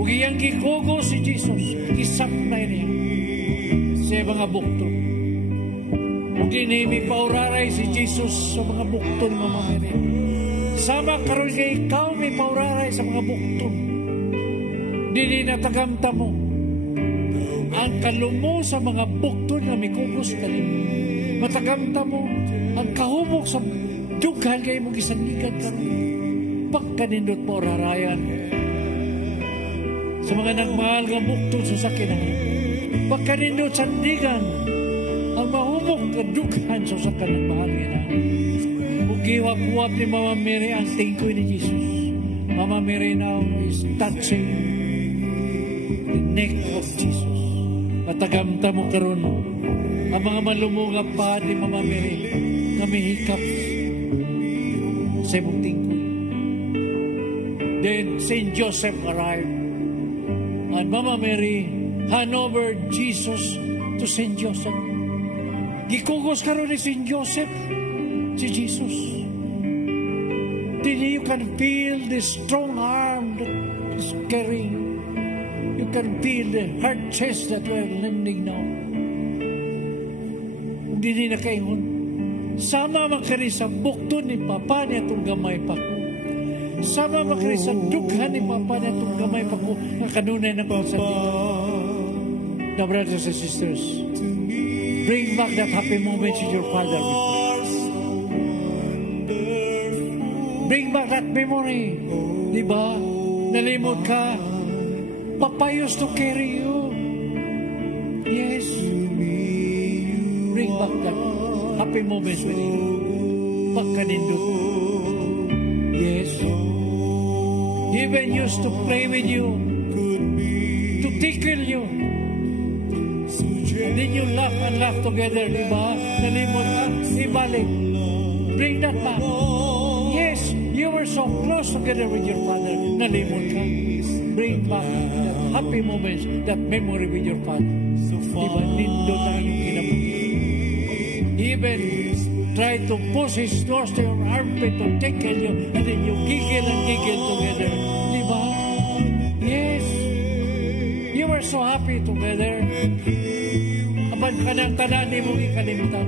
Ug iyang gikugo si Jesus. Gisaknay niya sa mga bukto. Ug dinimi pauraray si Jesus sa mga bukto ni Mama Mary. Sama karon kay ikaw may pauraray sa mga bukto. Dili na tagamta mo ang kalumo sa mga bukto na may kugos ka rin. Matagamta mo ang kahumok sa dughan kayo mong isangigan ka rin. Pagkanindot po rarayan sa mga nagmahal nga bukto sa sakinan. Pagkanindot sandigan ang mahumok na dughan sa sakinan nagmahal nga. Ugiwak-wak ni Mama Mary ang tingkoy ni Jesus. Mama Mary now is touching the neck of Jesus. Matagamta mo karon ang mga malumungap pa ni Mama Mary kami hikap sa imong tingkoy. Then Saint Joseph arrived and Mama Mary hand over Jesus to Saint Joseph. Gikugos karon ni Saint Joseph si Jesus. Then you can feel the strong arm that is carrying. You can feel the hard chest that we're lending now. Hindi na kaingon. Sama makari sa bukto ni Papa niya itong gamay pa ko. Sama makari sa dughan ni Papa niya itong gamay pa ko na kanunay na pagsabi. Now, brothers and sisters, bring back that happy moment with your Father. Bring back that memory. Diba? Nalimot ka. Papa used to carry you. Yes. Bring back that happy moment with you. Pagkanindot. Yes. He even used to play with you, to tickle you. Then you laugh and laugh together, diba? Nalimot ka, ibalik. Bring that back. Yes, you were so close together with your father. Nalimot ka. Bring back that happy moments, that memory with your father. Diba? Nindot ang iyong kinabuhi. Even try to push his nose to your armpit to tickle you, and then you giggle and giggle together. Diba? Yes. You were so happy together. Aban ka ng tanan, di mong ikalimutan.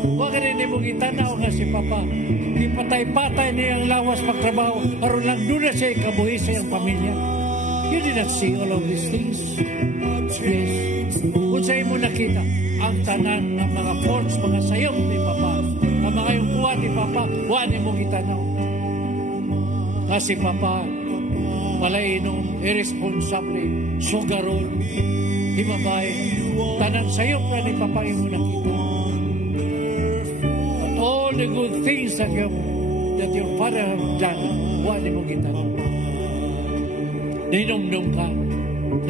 Huwag rin di mong itanaw nga si Papa. Di patay-patay niya ang lawas pagtrabaho. Aron lang doon na siya ikabuhi sa iyang pamilya. You did not see all of these things. Yes. Kung sa'yo mo nakita, ang tanan ng mga forts, mga sayop ni Papa, ang mga yung buwan ni Papa, buwan ni mong itanaw. Kasi Papa, malainom, irresponsable, sugarol, himabay, tanan sayop na ni Papa yung nakita. But all the good things that your father have done, buwan ni mong itanaw. Ninom-nom ka,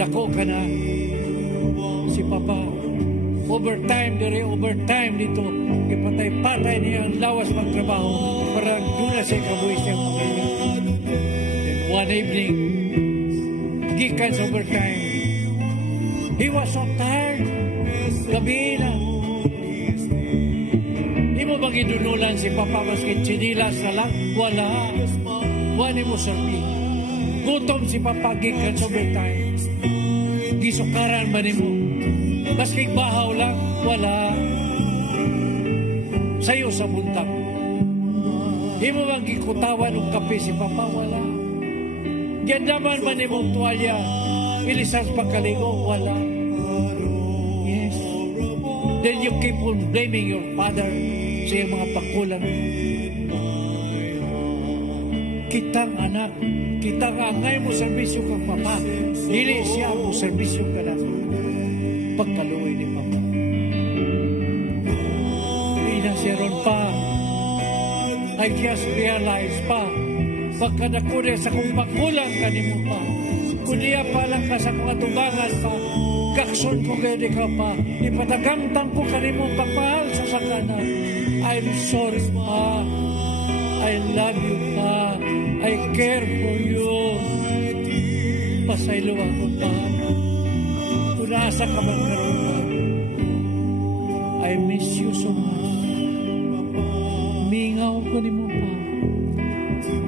dako ka na, si Papa, overtime dito. Ipatay-patay niya ang lawas magtrabaho para doon na siya kabuhis niyang pamilya. Then one evening, gikan sa overtime, he was so tired. Gabi na. Di mo bang idunulan si Papa maskin chinilas na lang? Wala. Wala mo serbi. Gutom si Papa gikan sa overtime. Gisukaran ba ni mo? Maskin bahaw lang? Wala. Sayo sa buntag. Di mo bang gikutawan ng kape si Papa? Wala. Gandaman ba ni mong tuwalya? Ilisas pagkaligo? Wala. Yes. Then you keep on blaming your father sa iyong mga pagkulang. Kitang anak, kitang angay mo serbisyo kang Papa. Dili siya mo serbisyo ka na. Pagkaluoy ni Papa. Hindi na siya ron pa. I just realized pa. Pagkadakunin sa kong pagkulang ka ni mo pa. Kundi pa lang ka sa kong atubangan pa. Kakson ko kayo di ka pa. Ipatagamtan ko ka ni mong pagmahal sa sakana. I'm sorry pa. I love you pa. I care for you. Pasaylo ako pa. Kung nasa ka man karoon pa. I miss you so much. Mingaw ko ni mo pa.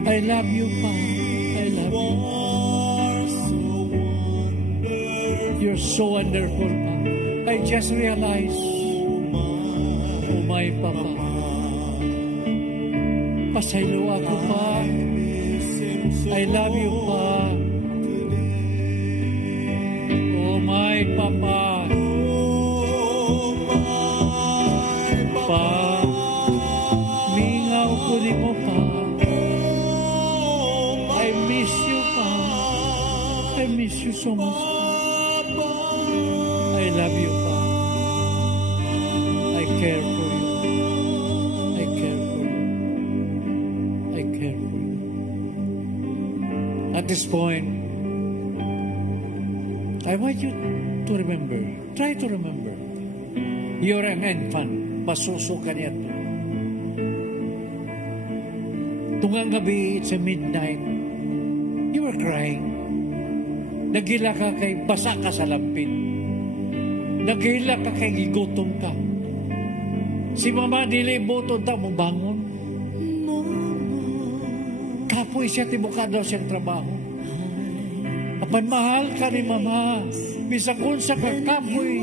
I love you pa. I love you. You're so wonderful pa. I just realized. Oh my Papa. Pasaylo ako pa. I love you pa. Oh my Papa. Pa. Mingaw ko ni mo pa. I miss you pa. I miss you so much pa. I love you pa. I care for you. I care for you. I care for you. At this point, I want you to remember, try to remember, you're an infant, pasuso ka niya to. Tungang gabi, it's a midnight, you were crying. Nagila ka kay basa ka sa lampin. Nagila ka kay gigutom ka. Si Mama dili boto daw mo bangon. Kapoy siya tibuka daw siyang trabaho. Apan mahal ka ni Mama. Bisag unsa ka kapoy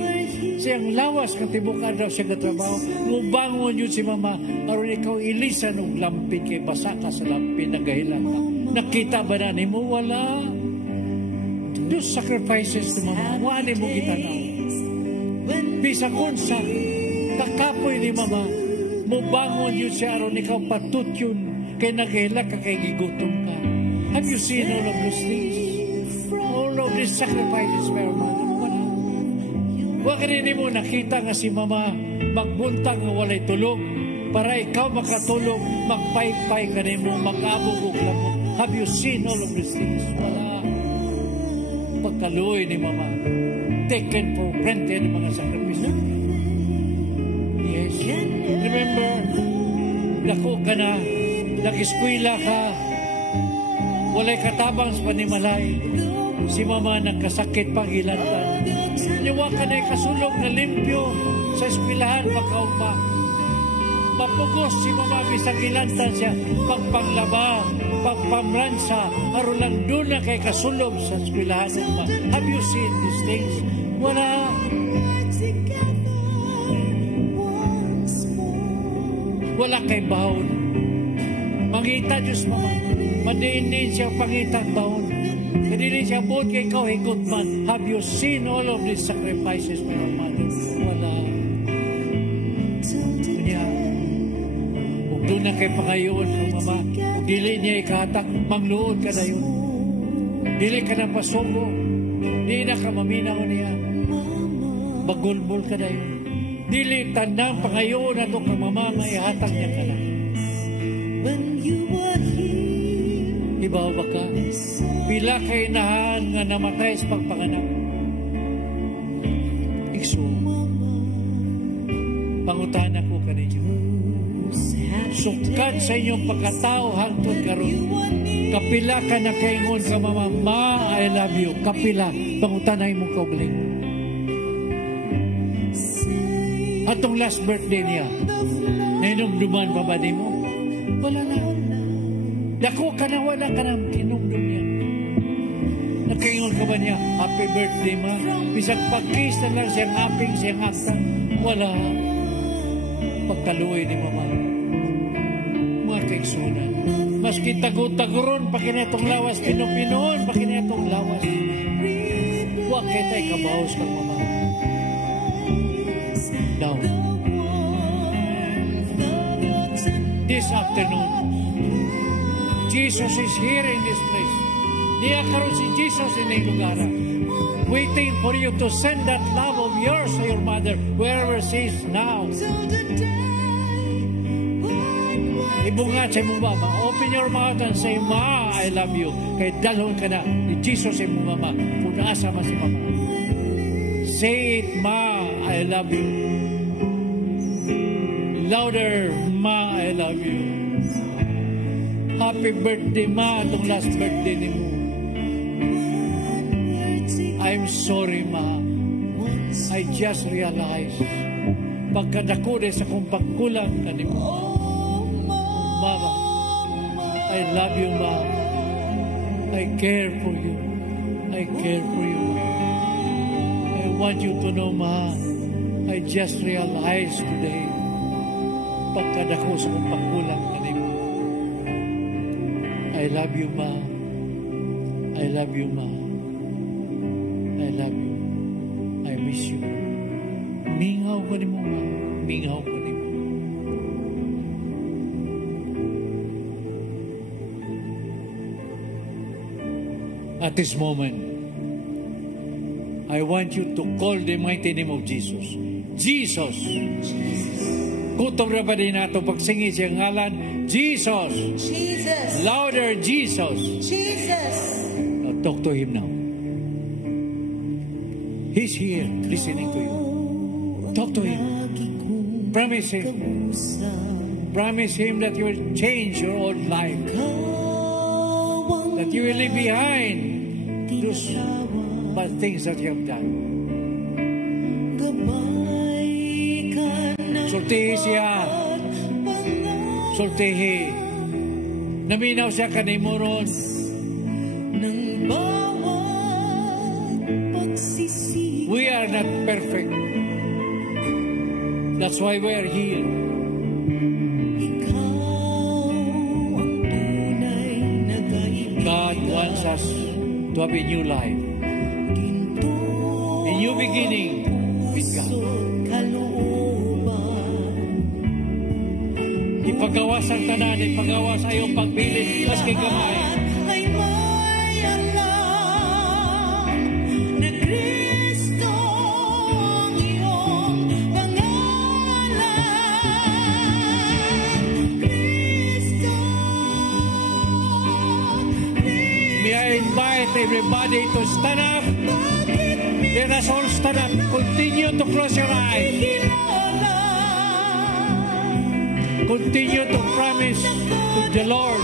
siyang lawas ka tibuka daw siyang trabaho. Mubangon yun si Mama. Aron ikaw ilisan og lampin kay basa ka sa lampin nagahila ka. Nakita ba na ni mo? Wala. Those sacrifices to Mama. Wala mo kita na. Bisag unsa kakapoy ni Mama. Mubangon yun si aron ikaw patut yun. Kaya nagahila ka kay gigutom ka. Have you seen all of these things? All of these sacrifices for your mother? Huwag rin mo nakita nga si Mama magbuntang nga walay tulog para ikaw makatulog, magpaypay ka rin mo, mag-abog lang mo. Have you seen all of these things? Wala. Pagkaluoy ni Mama, taken for granted ang mga sakripisyo. Yes. Remember, lako ka na, nag-eskwila ka, walay katabang sa panimalay, si Mama nagkasakit panghilantan. Niwa ka na kasulog na limpyo sa eskwilahan makaumba. Mapugos si Mama bisang hilantan siya, pagpanglaba, pagpamransa, haro lang doon na kay kasulog sa eskwilahan umba. Have you seen these things? Wala. Wala kay bahon. Mangita Diyos Mama. Madiinin siya pangitang bahon. Madiinin siya buot kay ikaw higot man. Have you seen all of these sacrifices for your mother? Wala. Kanya, kung doon na kay pangayoon ng Mama, kung dili niya ikahatak, mangluod ka na yun. Dili ka na pasugo. Dili na ka maminaw niya. Bagulbol ka na yun. Dili tandang pangayoon na ito kang Mama nga ihatag niya ka na. Ibaw ba ka? Pila kay nahan nga namatay sa pagpanganak. Ikso. Pangutana ko kaninyo. Sukad sa inyong pagkatao hangtod karon. Kapila ka na kaingon ka, Mama, Ma, I love you. Kapila. Pangutanay mo kaugaling. Atong last birthday niya, nainumduman pa ba di mo? Wala na. Dako ka na, wala ka na kinumdum niya. Nakaingon ka ba niya, happy birthday, Ma? Bisag pag-kiss na lang siyang aping, siyang aksan. Wala. Pagkaluoy ni Mama. Mga kaigsunan. Maski tago-taguron, pakinetong lawas, pinupinoon, pakinetong lawas. Huwag kayo tayo kabaos kang Mama. Now, this afternoon, Jesus is here in this place. Diya karon si Jesus in ang lugar. Waiting for you to send that love of yours to your mother wherever she is now. Ibunga sa mong mama. Open your mouth and say, Ma, I love you. Kaya dalhon ka na ni Jesus sa mong mama. Kung naasa man si Mama. Say it, Ma, I love you. Louder, Ma, I love you. Happy birthday, Ma, itong last birthday ni mo. I'm sorry, Ma. I just realized pagkadako sa kong pagkulang na ni mo. Mama, I love you, Ma. I care for you. I care for you. I want you to know, Ma, I just realized today pagkadako sa kong pagkulang na ni mo. I love you, Ma. I love you, Ma. I love you. I miss you. Mingaw ko ni mo, Ma. Mingaw ko ni mo. At this moment, I want you to call the mighty name of Jesus. Jesus. Kutong na ba din nato pagsingi siyang ngalan? Jesus. Jesus. Louder, Jesus. Jesus. Now, talk to Him now. He's here listening to you. Talk to Him. Promise Him. Promise Him that you will change your old life. That you will leave behind those bad things that you have done. Sultihi siya. Sultihi. Naminaw siya kanimuron. We are not perfect. That's why we are here. God wants us to have a new life. A new beginning with God. Ipagawas ang tanan, ipagawas ayaw pagpilit, maski gamay. Everybody to stand up. Let us all stand up. Continue to close your eyes. Continue to promise to the Lord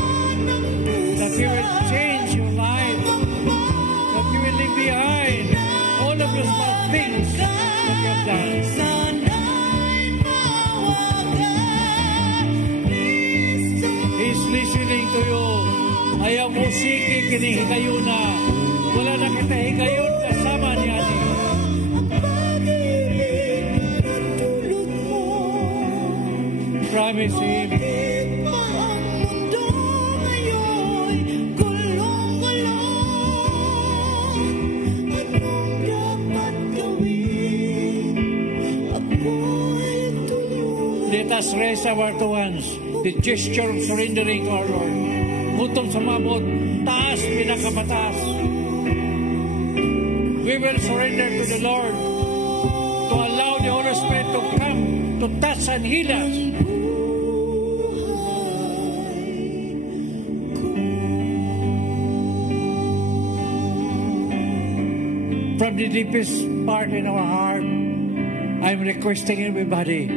that He will change your life, that you will leave behind all of those bad things that you have done. He's listening to you. Ayaw mo sige kinihigayon na. Wala na kita higayon kasama niya. Promise Him. Let us raise our two hands, the gesture of surrendering to our Lord. Utong sa mabot, taas, pinakamataas. We will surrender to the Lord to allow the Holy Spirit to come to touch and heal us. From the deepest part in our heart, I'm requesting everybody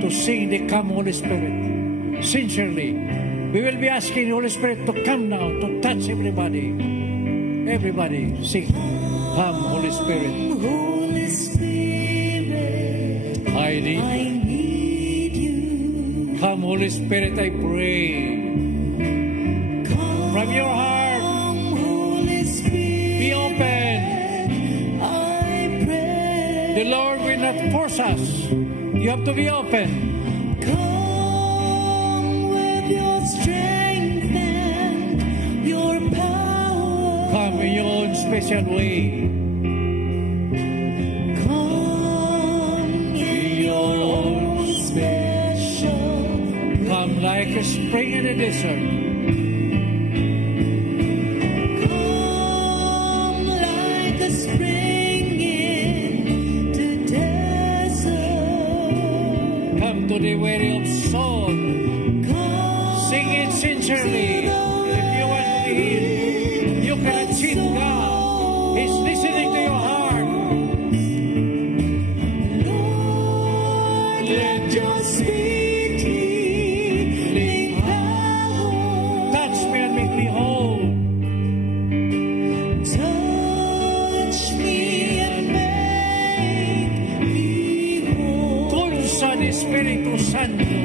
to sing the Come Holy Spirit. Sincerely, we will be asking the Holy Spirit to come now, to touch everybody. Everybody, sing. Come, Holy Spirit. Holy Spirit, I need I you. need you. Come, Holy Spirit, I pray. Come, From your heart, Holy Spirit, be open. I pray. The Lord will not force us. You have to be open. Come with your strength and your power. Come in your own special way. Come in your own special. Come like a spring in the desert. Come like a spring in the desert. Come to the weary of soul. Come Sing it sincerely. If you want to be healed, you can achieve God. He's listening to your heart. Lord, let your sweet healing power Touch me and make me whole. touch me and make me whole. Kung sa Espiritu Santo.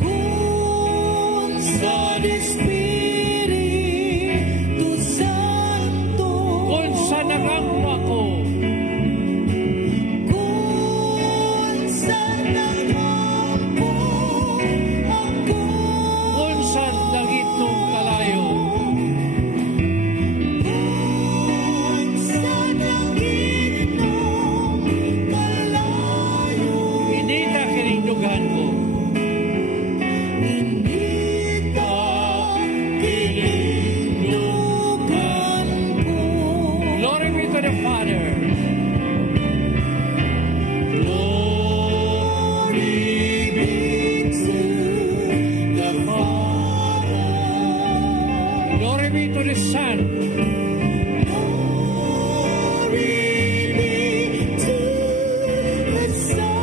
Kung sa Espiritu Santo, Kung sa nagangwa ko. kung sa nangako ako, Kung sa langit nung kalayo. kung sa langit nung malayo, Inita kinindughan ko. inita kinindugan ko. Glory be to the Father. Glory be to the Father. Glory be to the Son. Glory be to the Son.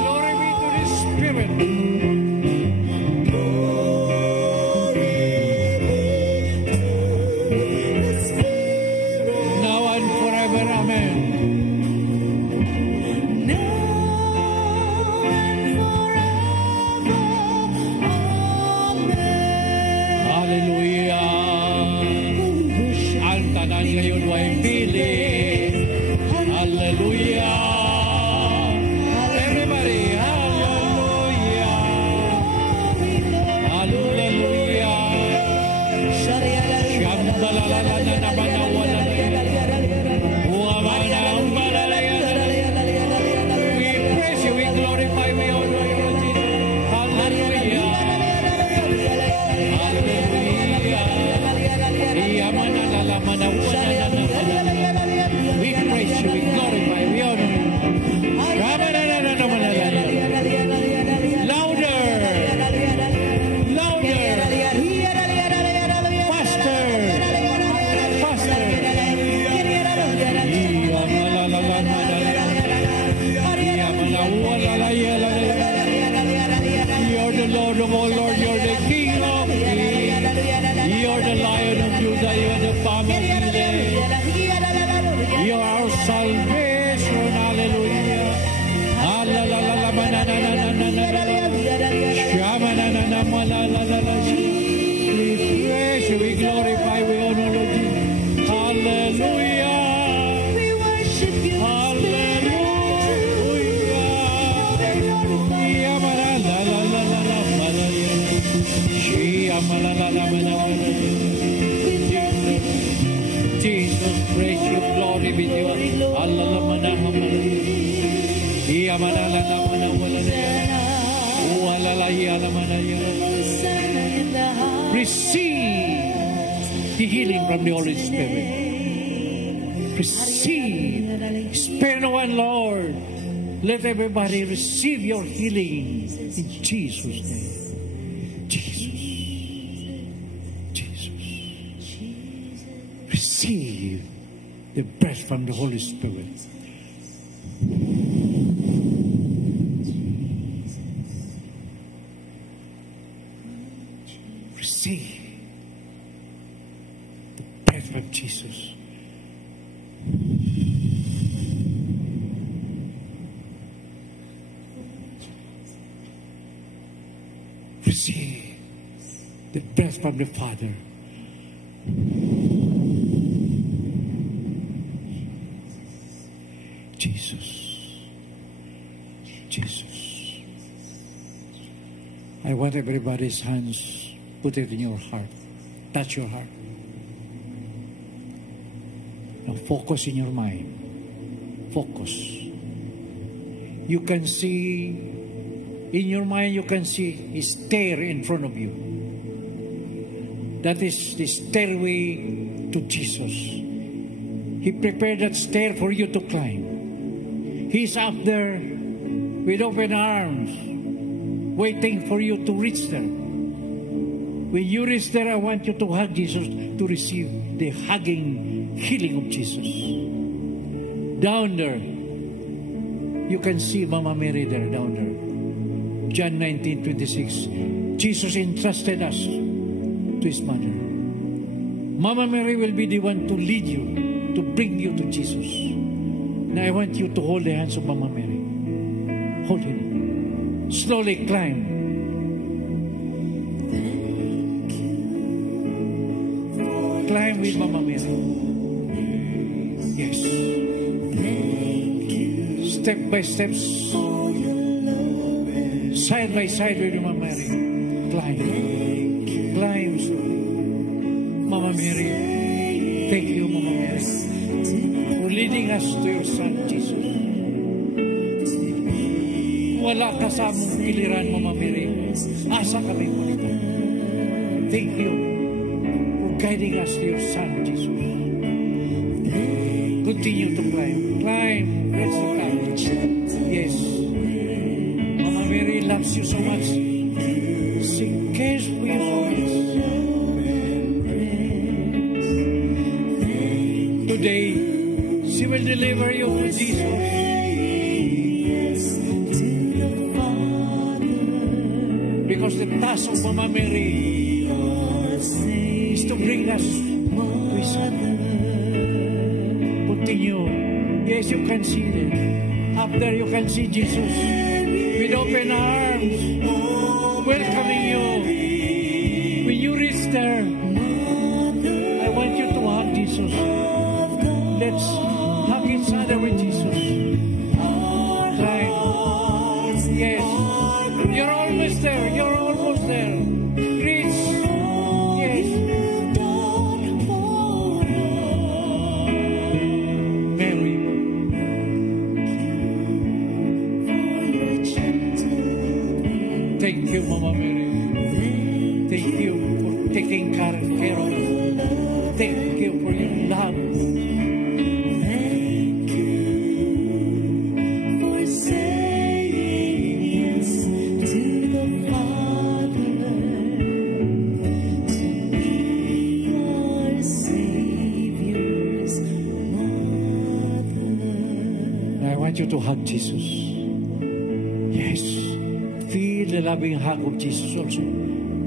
Glory be to the Spirit. Glory be to the Spirit. Now and forever. Amen. Now and forever. Amen. Hallelujah. Ang tanan ngayon ay pili. Hallelujah. Everybody, hallelujah. Hallelujah. Shambalala na naman na wala na yan. Huwamana ang balalayan. We praise you, we glorify, we honor you. Hallelujah. Hallelujah. Iyamana lalamana wala na naman. We praise you, we glorify, we honor you. Shamana na naman na yan. Louder. Louder. Faster. Faster. You're the Lord of all Lord, you're the King of Kings. You're the Lion of Judah, you're the Balm of Gilead. You're our salvation, hallelujah. We praise you, we glorify, we honor you. Hallelujah. We worship you. Jesus, praise you, glory be to you. Receive the healing from the Holy Spirit. Receive. Spare no one, Lord. Let everybody receive your healing in Jesus' name. Jesus. Jesus. Receive the breath from the Holy Spirit. receive the breath from the Father. Jesus. Jesus. I want everybody's hands, put it in your heart. Touch your heart. Now focus in your mind. Focus. You can see, in your mind you can see a stair in front of you. That is the stairway to Jesus. He prepared that stair for you to climb. He's up there with open arms, waiting for you to reach there. When you reach there, I want you to hug Jesus to receive the hugging healing of Jesus. Down there, you can see Mama Mary there, down there. John 19:26. Jesus entrusted us to His mother. Mama Mary will be the one to lead you, to bring you to Jesus. Now I want you to hold the hands of Mama Mary. Hold him. Slowly climb. Climb with Mama Mary. Yes. Step by step. Side by side with Mama Mary. Climb. Climb slowly. Mama Mary. Thank you, Mama Mary, for leading us to your Son, Jesus. Wala ka sa among piliran, Mama Mary. Asa kami mo nito. Thank you for guiding us to your Son, Jesus. Continue to climb. Climb. Yes, you can. Yes. Mama Mary loves you so much. She cares for you so much. Today, she will deliver you to Jesus. Because the task of Mama Mary is to bring us to His Son. Continue. Yes, you can see them. Up there you can see Jesus with open arms welcoming you. When you reach there, I want you to hug Jesus. Let's hug each other with Jesus. Right. Yes. You're almost there. You're almost there. Reach. Yes. Mary. Thank you, Mama Mary. Thank you for taking care of us. Thank you for your love. You to hug Jesus. Yes. Feel the loving hug of Jesus also.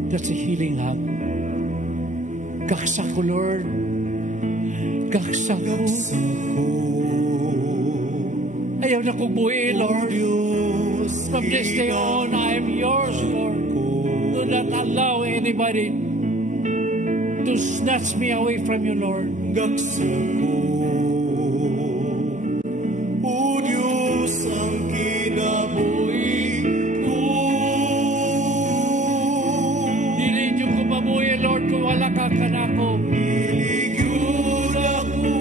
That's a healing hug. Kaksa ko, Lord. Kaksa ko. Ayaw na kong buhay, Lord. From this day on, I am yours, Lord. Do not allow anybody to snatch me away from you, Lord. Kaksa ko. Kanako iligod ako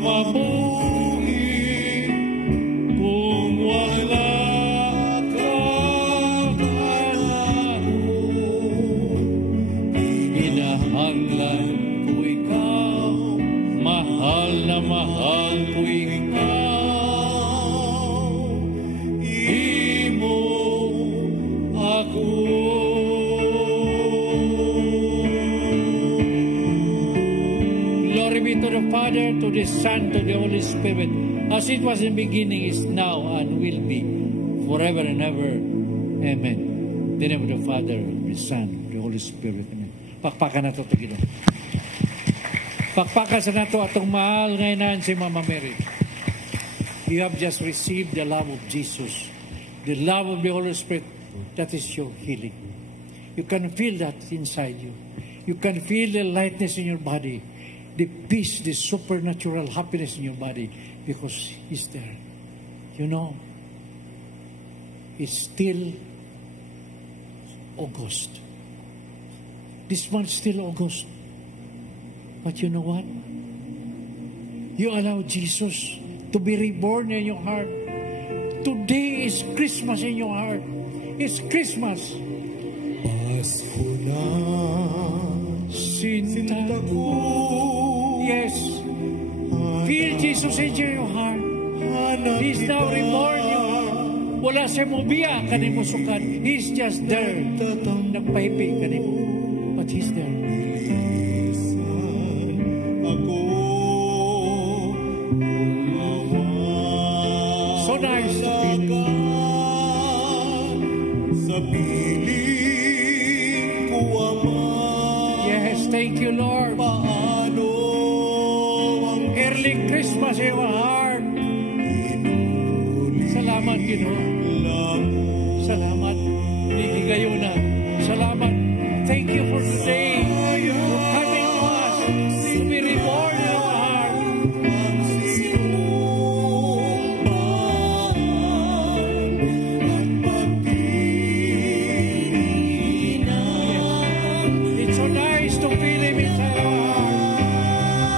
mabuhi kung wala ka kanako. Inahanglan ko ikaw, mahal na mahal ko ikaw, imo ako. To the Father, to the Son, to the Holy Spirit, as it was in the beginning, is now, and will be, forever and ever. Amen. In the name of the Father, the Son, the Holy Spirit. Amen. Pakpakan na ito, Ginoo. Pakpakan sa nato atong mahal ngayon si Mama Mary. You have just received the love of Jesus, the love of the Holy Spirit. That is your healing. You can feel that inside you. You can feel the lightness in your body, the peace, the supernatural happiness in your body because He's there. You know, it's still August. This month still August. But you know what? You allow Jesus to be reborn in your heart. Today is Christmas in your heart. It's Christmas. Pasko na Sinta. ko. Yes. Feel Jesus in your heart. He's now reborn in your heart. Wala siya mubiya kanimo sukan. He's just there. Nagpahipi kanimo. But He's there. Ako So nice to feel Him. sa piling ko, Ama. Yes, thank you, Lord. Paano ang Early Christmas in your heart. Salamat, Ginoo. lang Salamat. Ligayo na. Salamat. Thank you for today. For coming to us. To be reborn in our heart. It's so nice to feel Him inside our heart.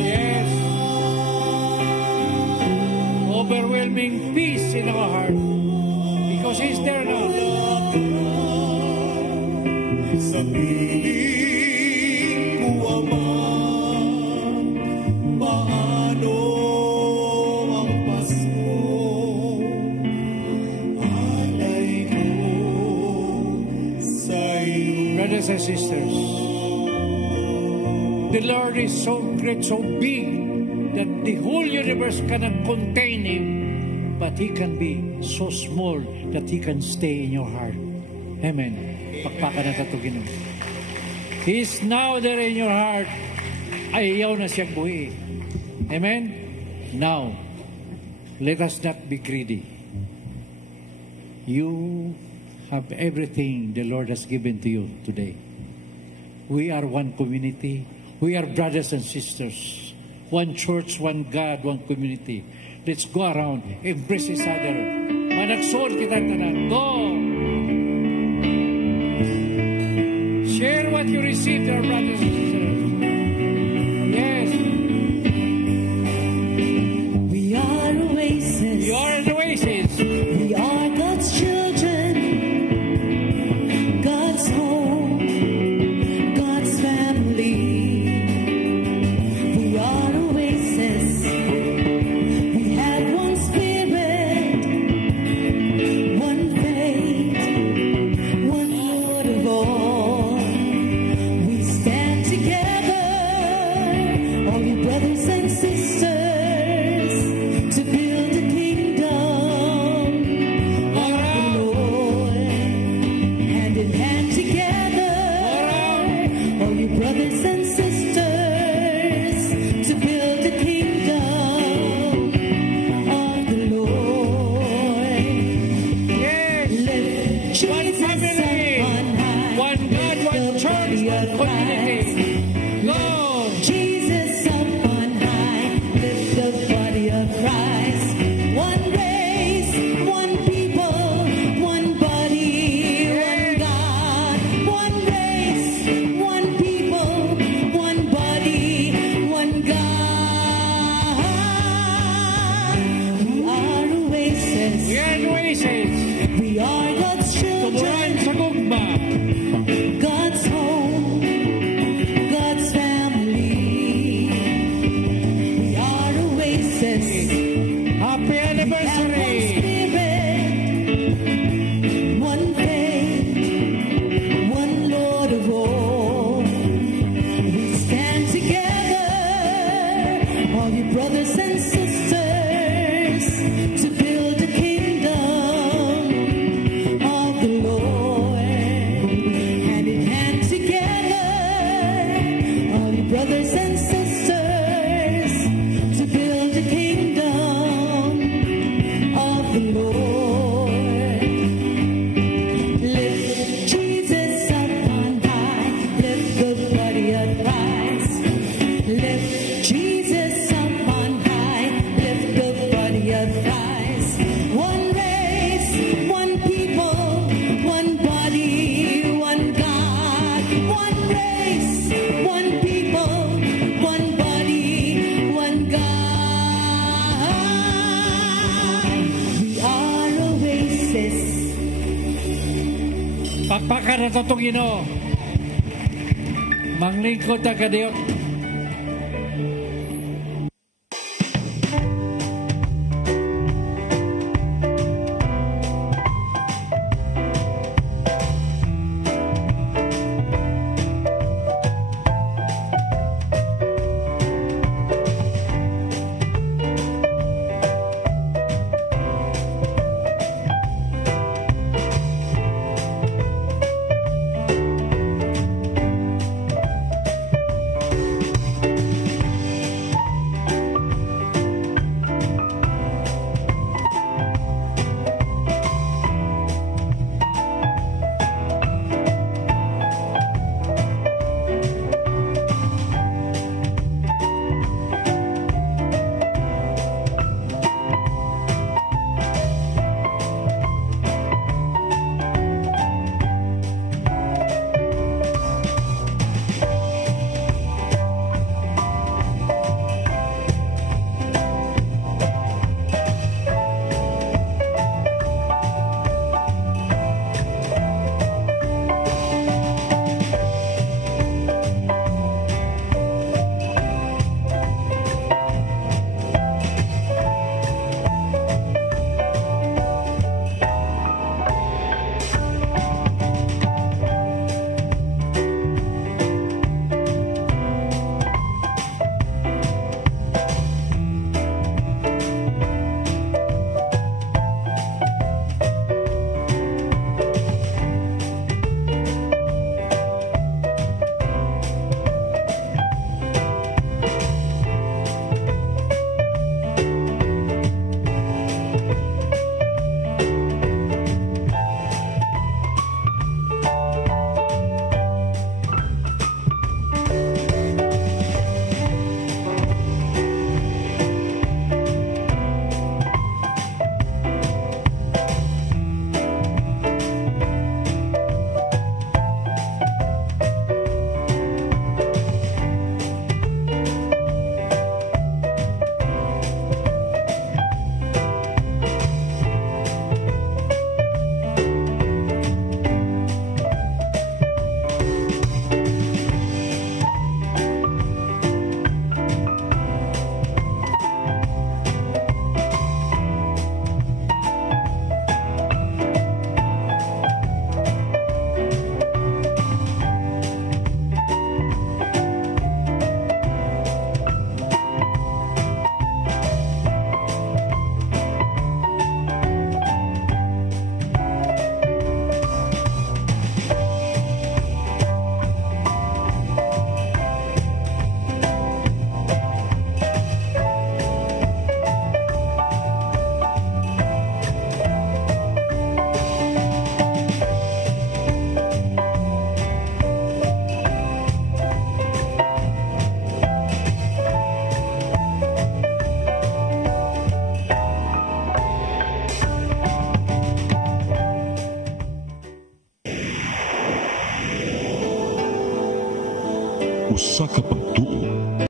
Yes. Overwhelming peace in our heart. Because He's there now. sa piling ko, Ama. Paano ang Pasko? Alay ko sa iyo. Brothers and sisters, the Lord is so great, so big, that the whole universe cannot contain Him, but He can be so small that He can stay in your heart. Amen. Pakpakan na tatugin mo. He is now there in your heart. Ayaw na siyang buhi. Amen? Now, let us not be greedy. You have everything the Lord has given to you today. We are one community. We are brothers and sisters. One church, one God, one community. Let's go around, embrace each other. Managsoon kita tanan. Go! Share what you received, our brothers and sisters. Yes, We are oasis. you are an oasis. We are God's children, God's home, God's family. We are oasis. We have one spirit, one faith, one Lord of all. We stand together. Palakpakan na itong Ginoo. Manglingkod na kadiyot. Usa ka pagtuo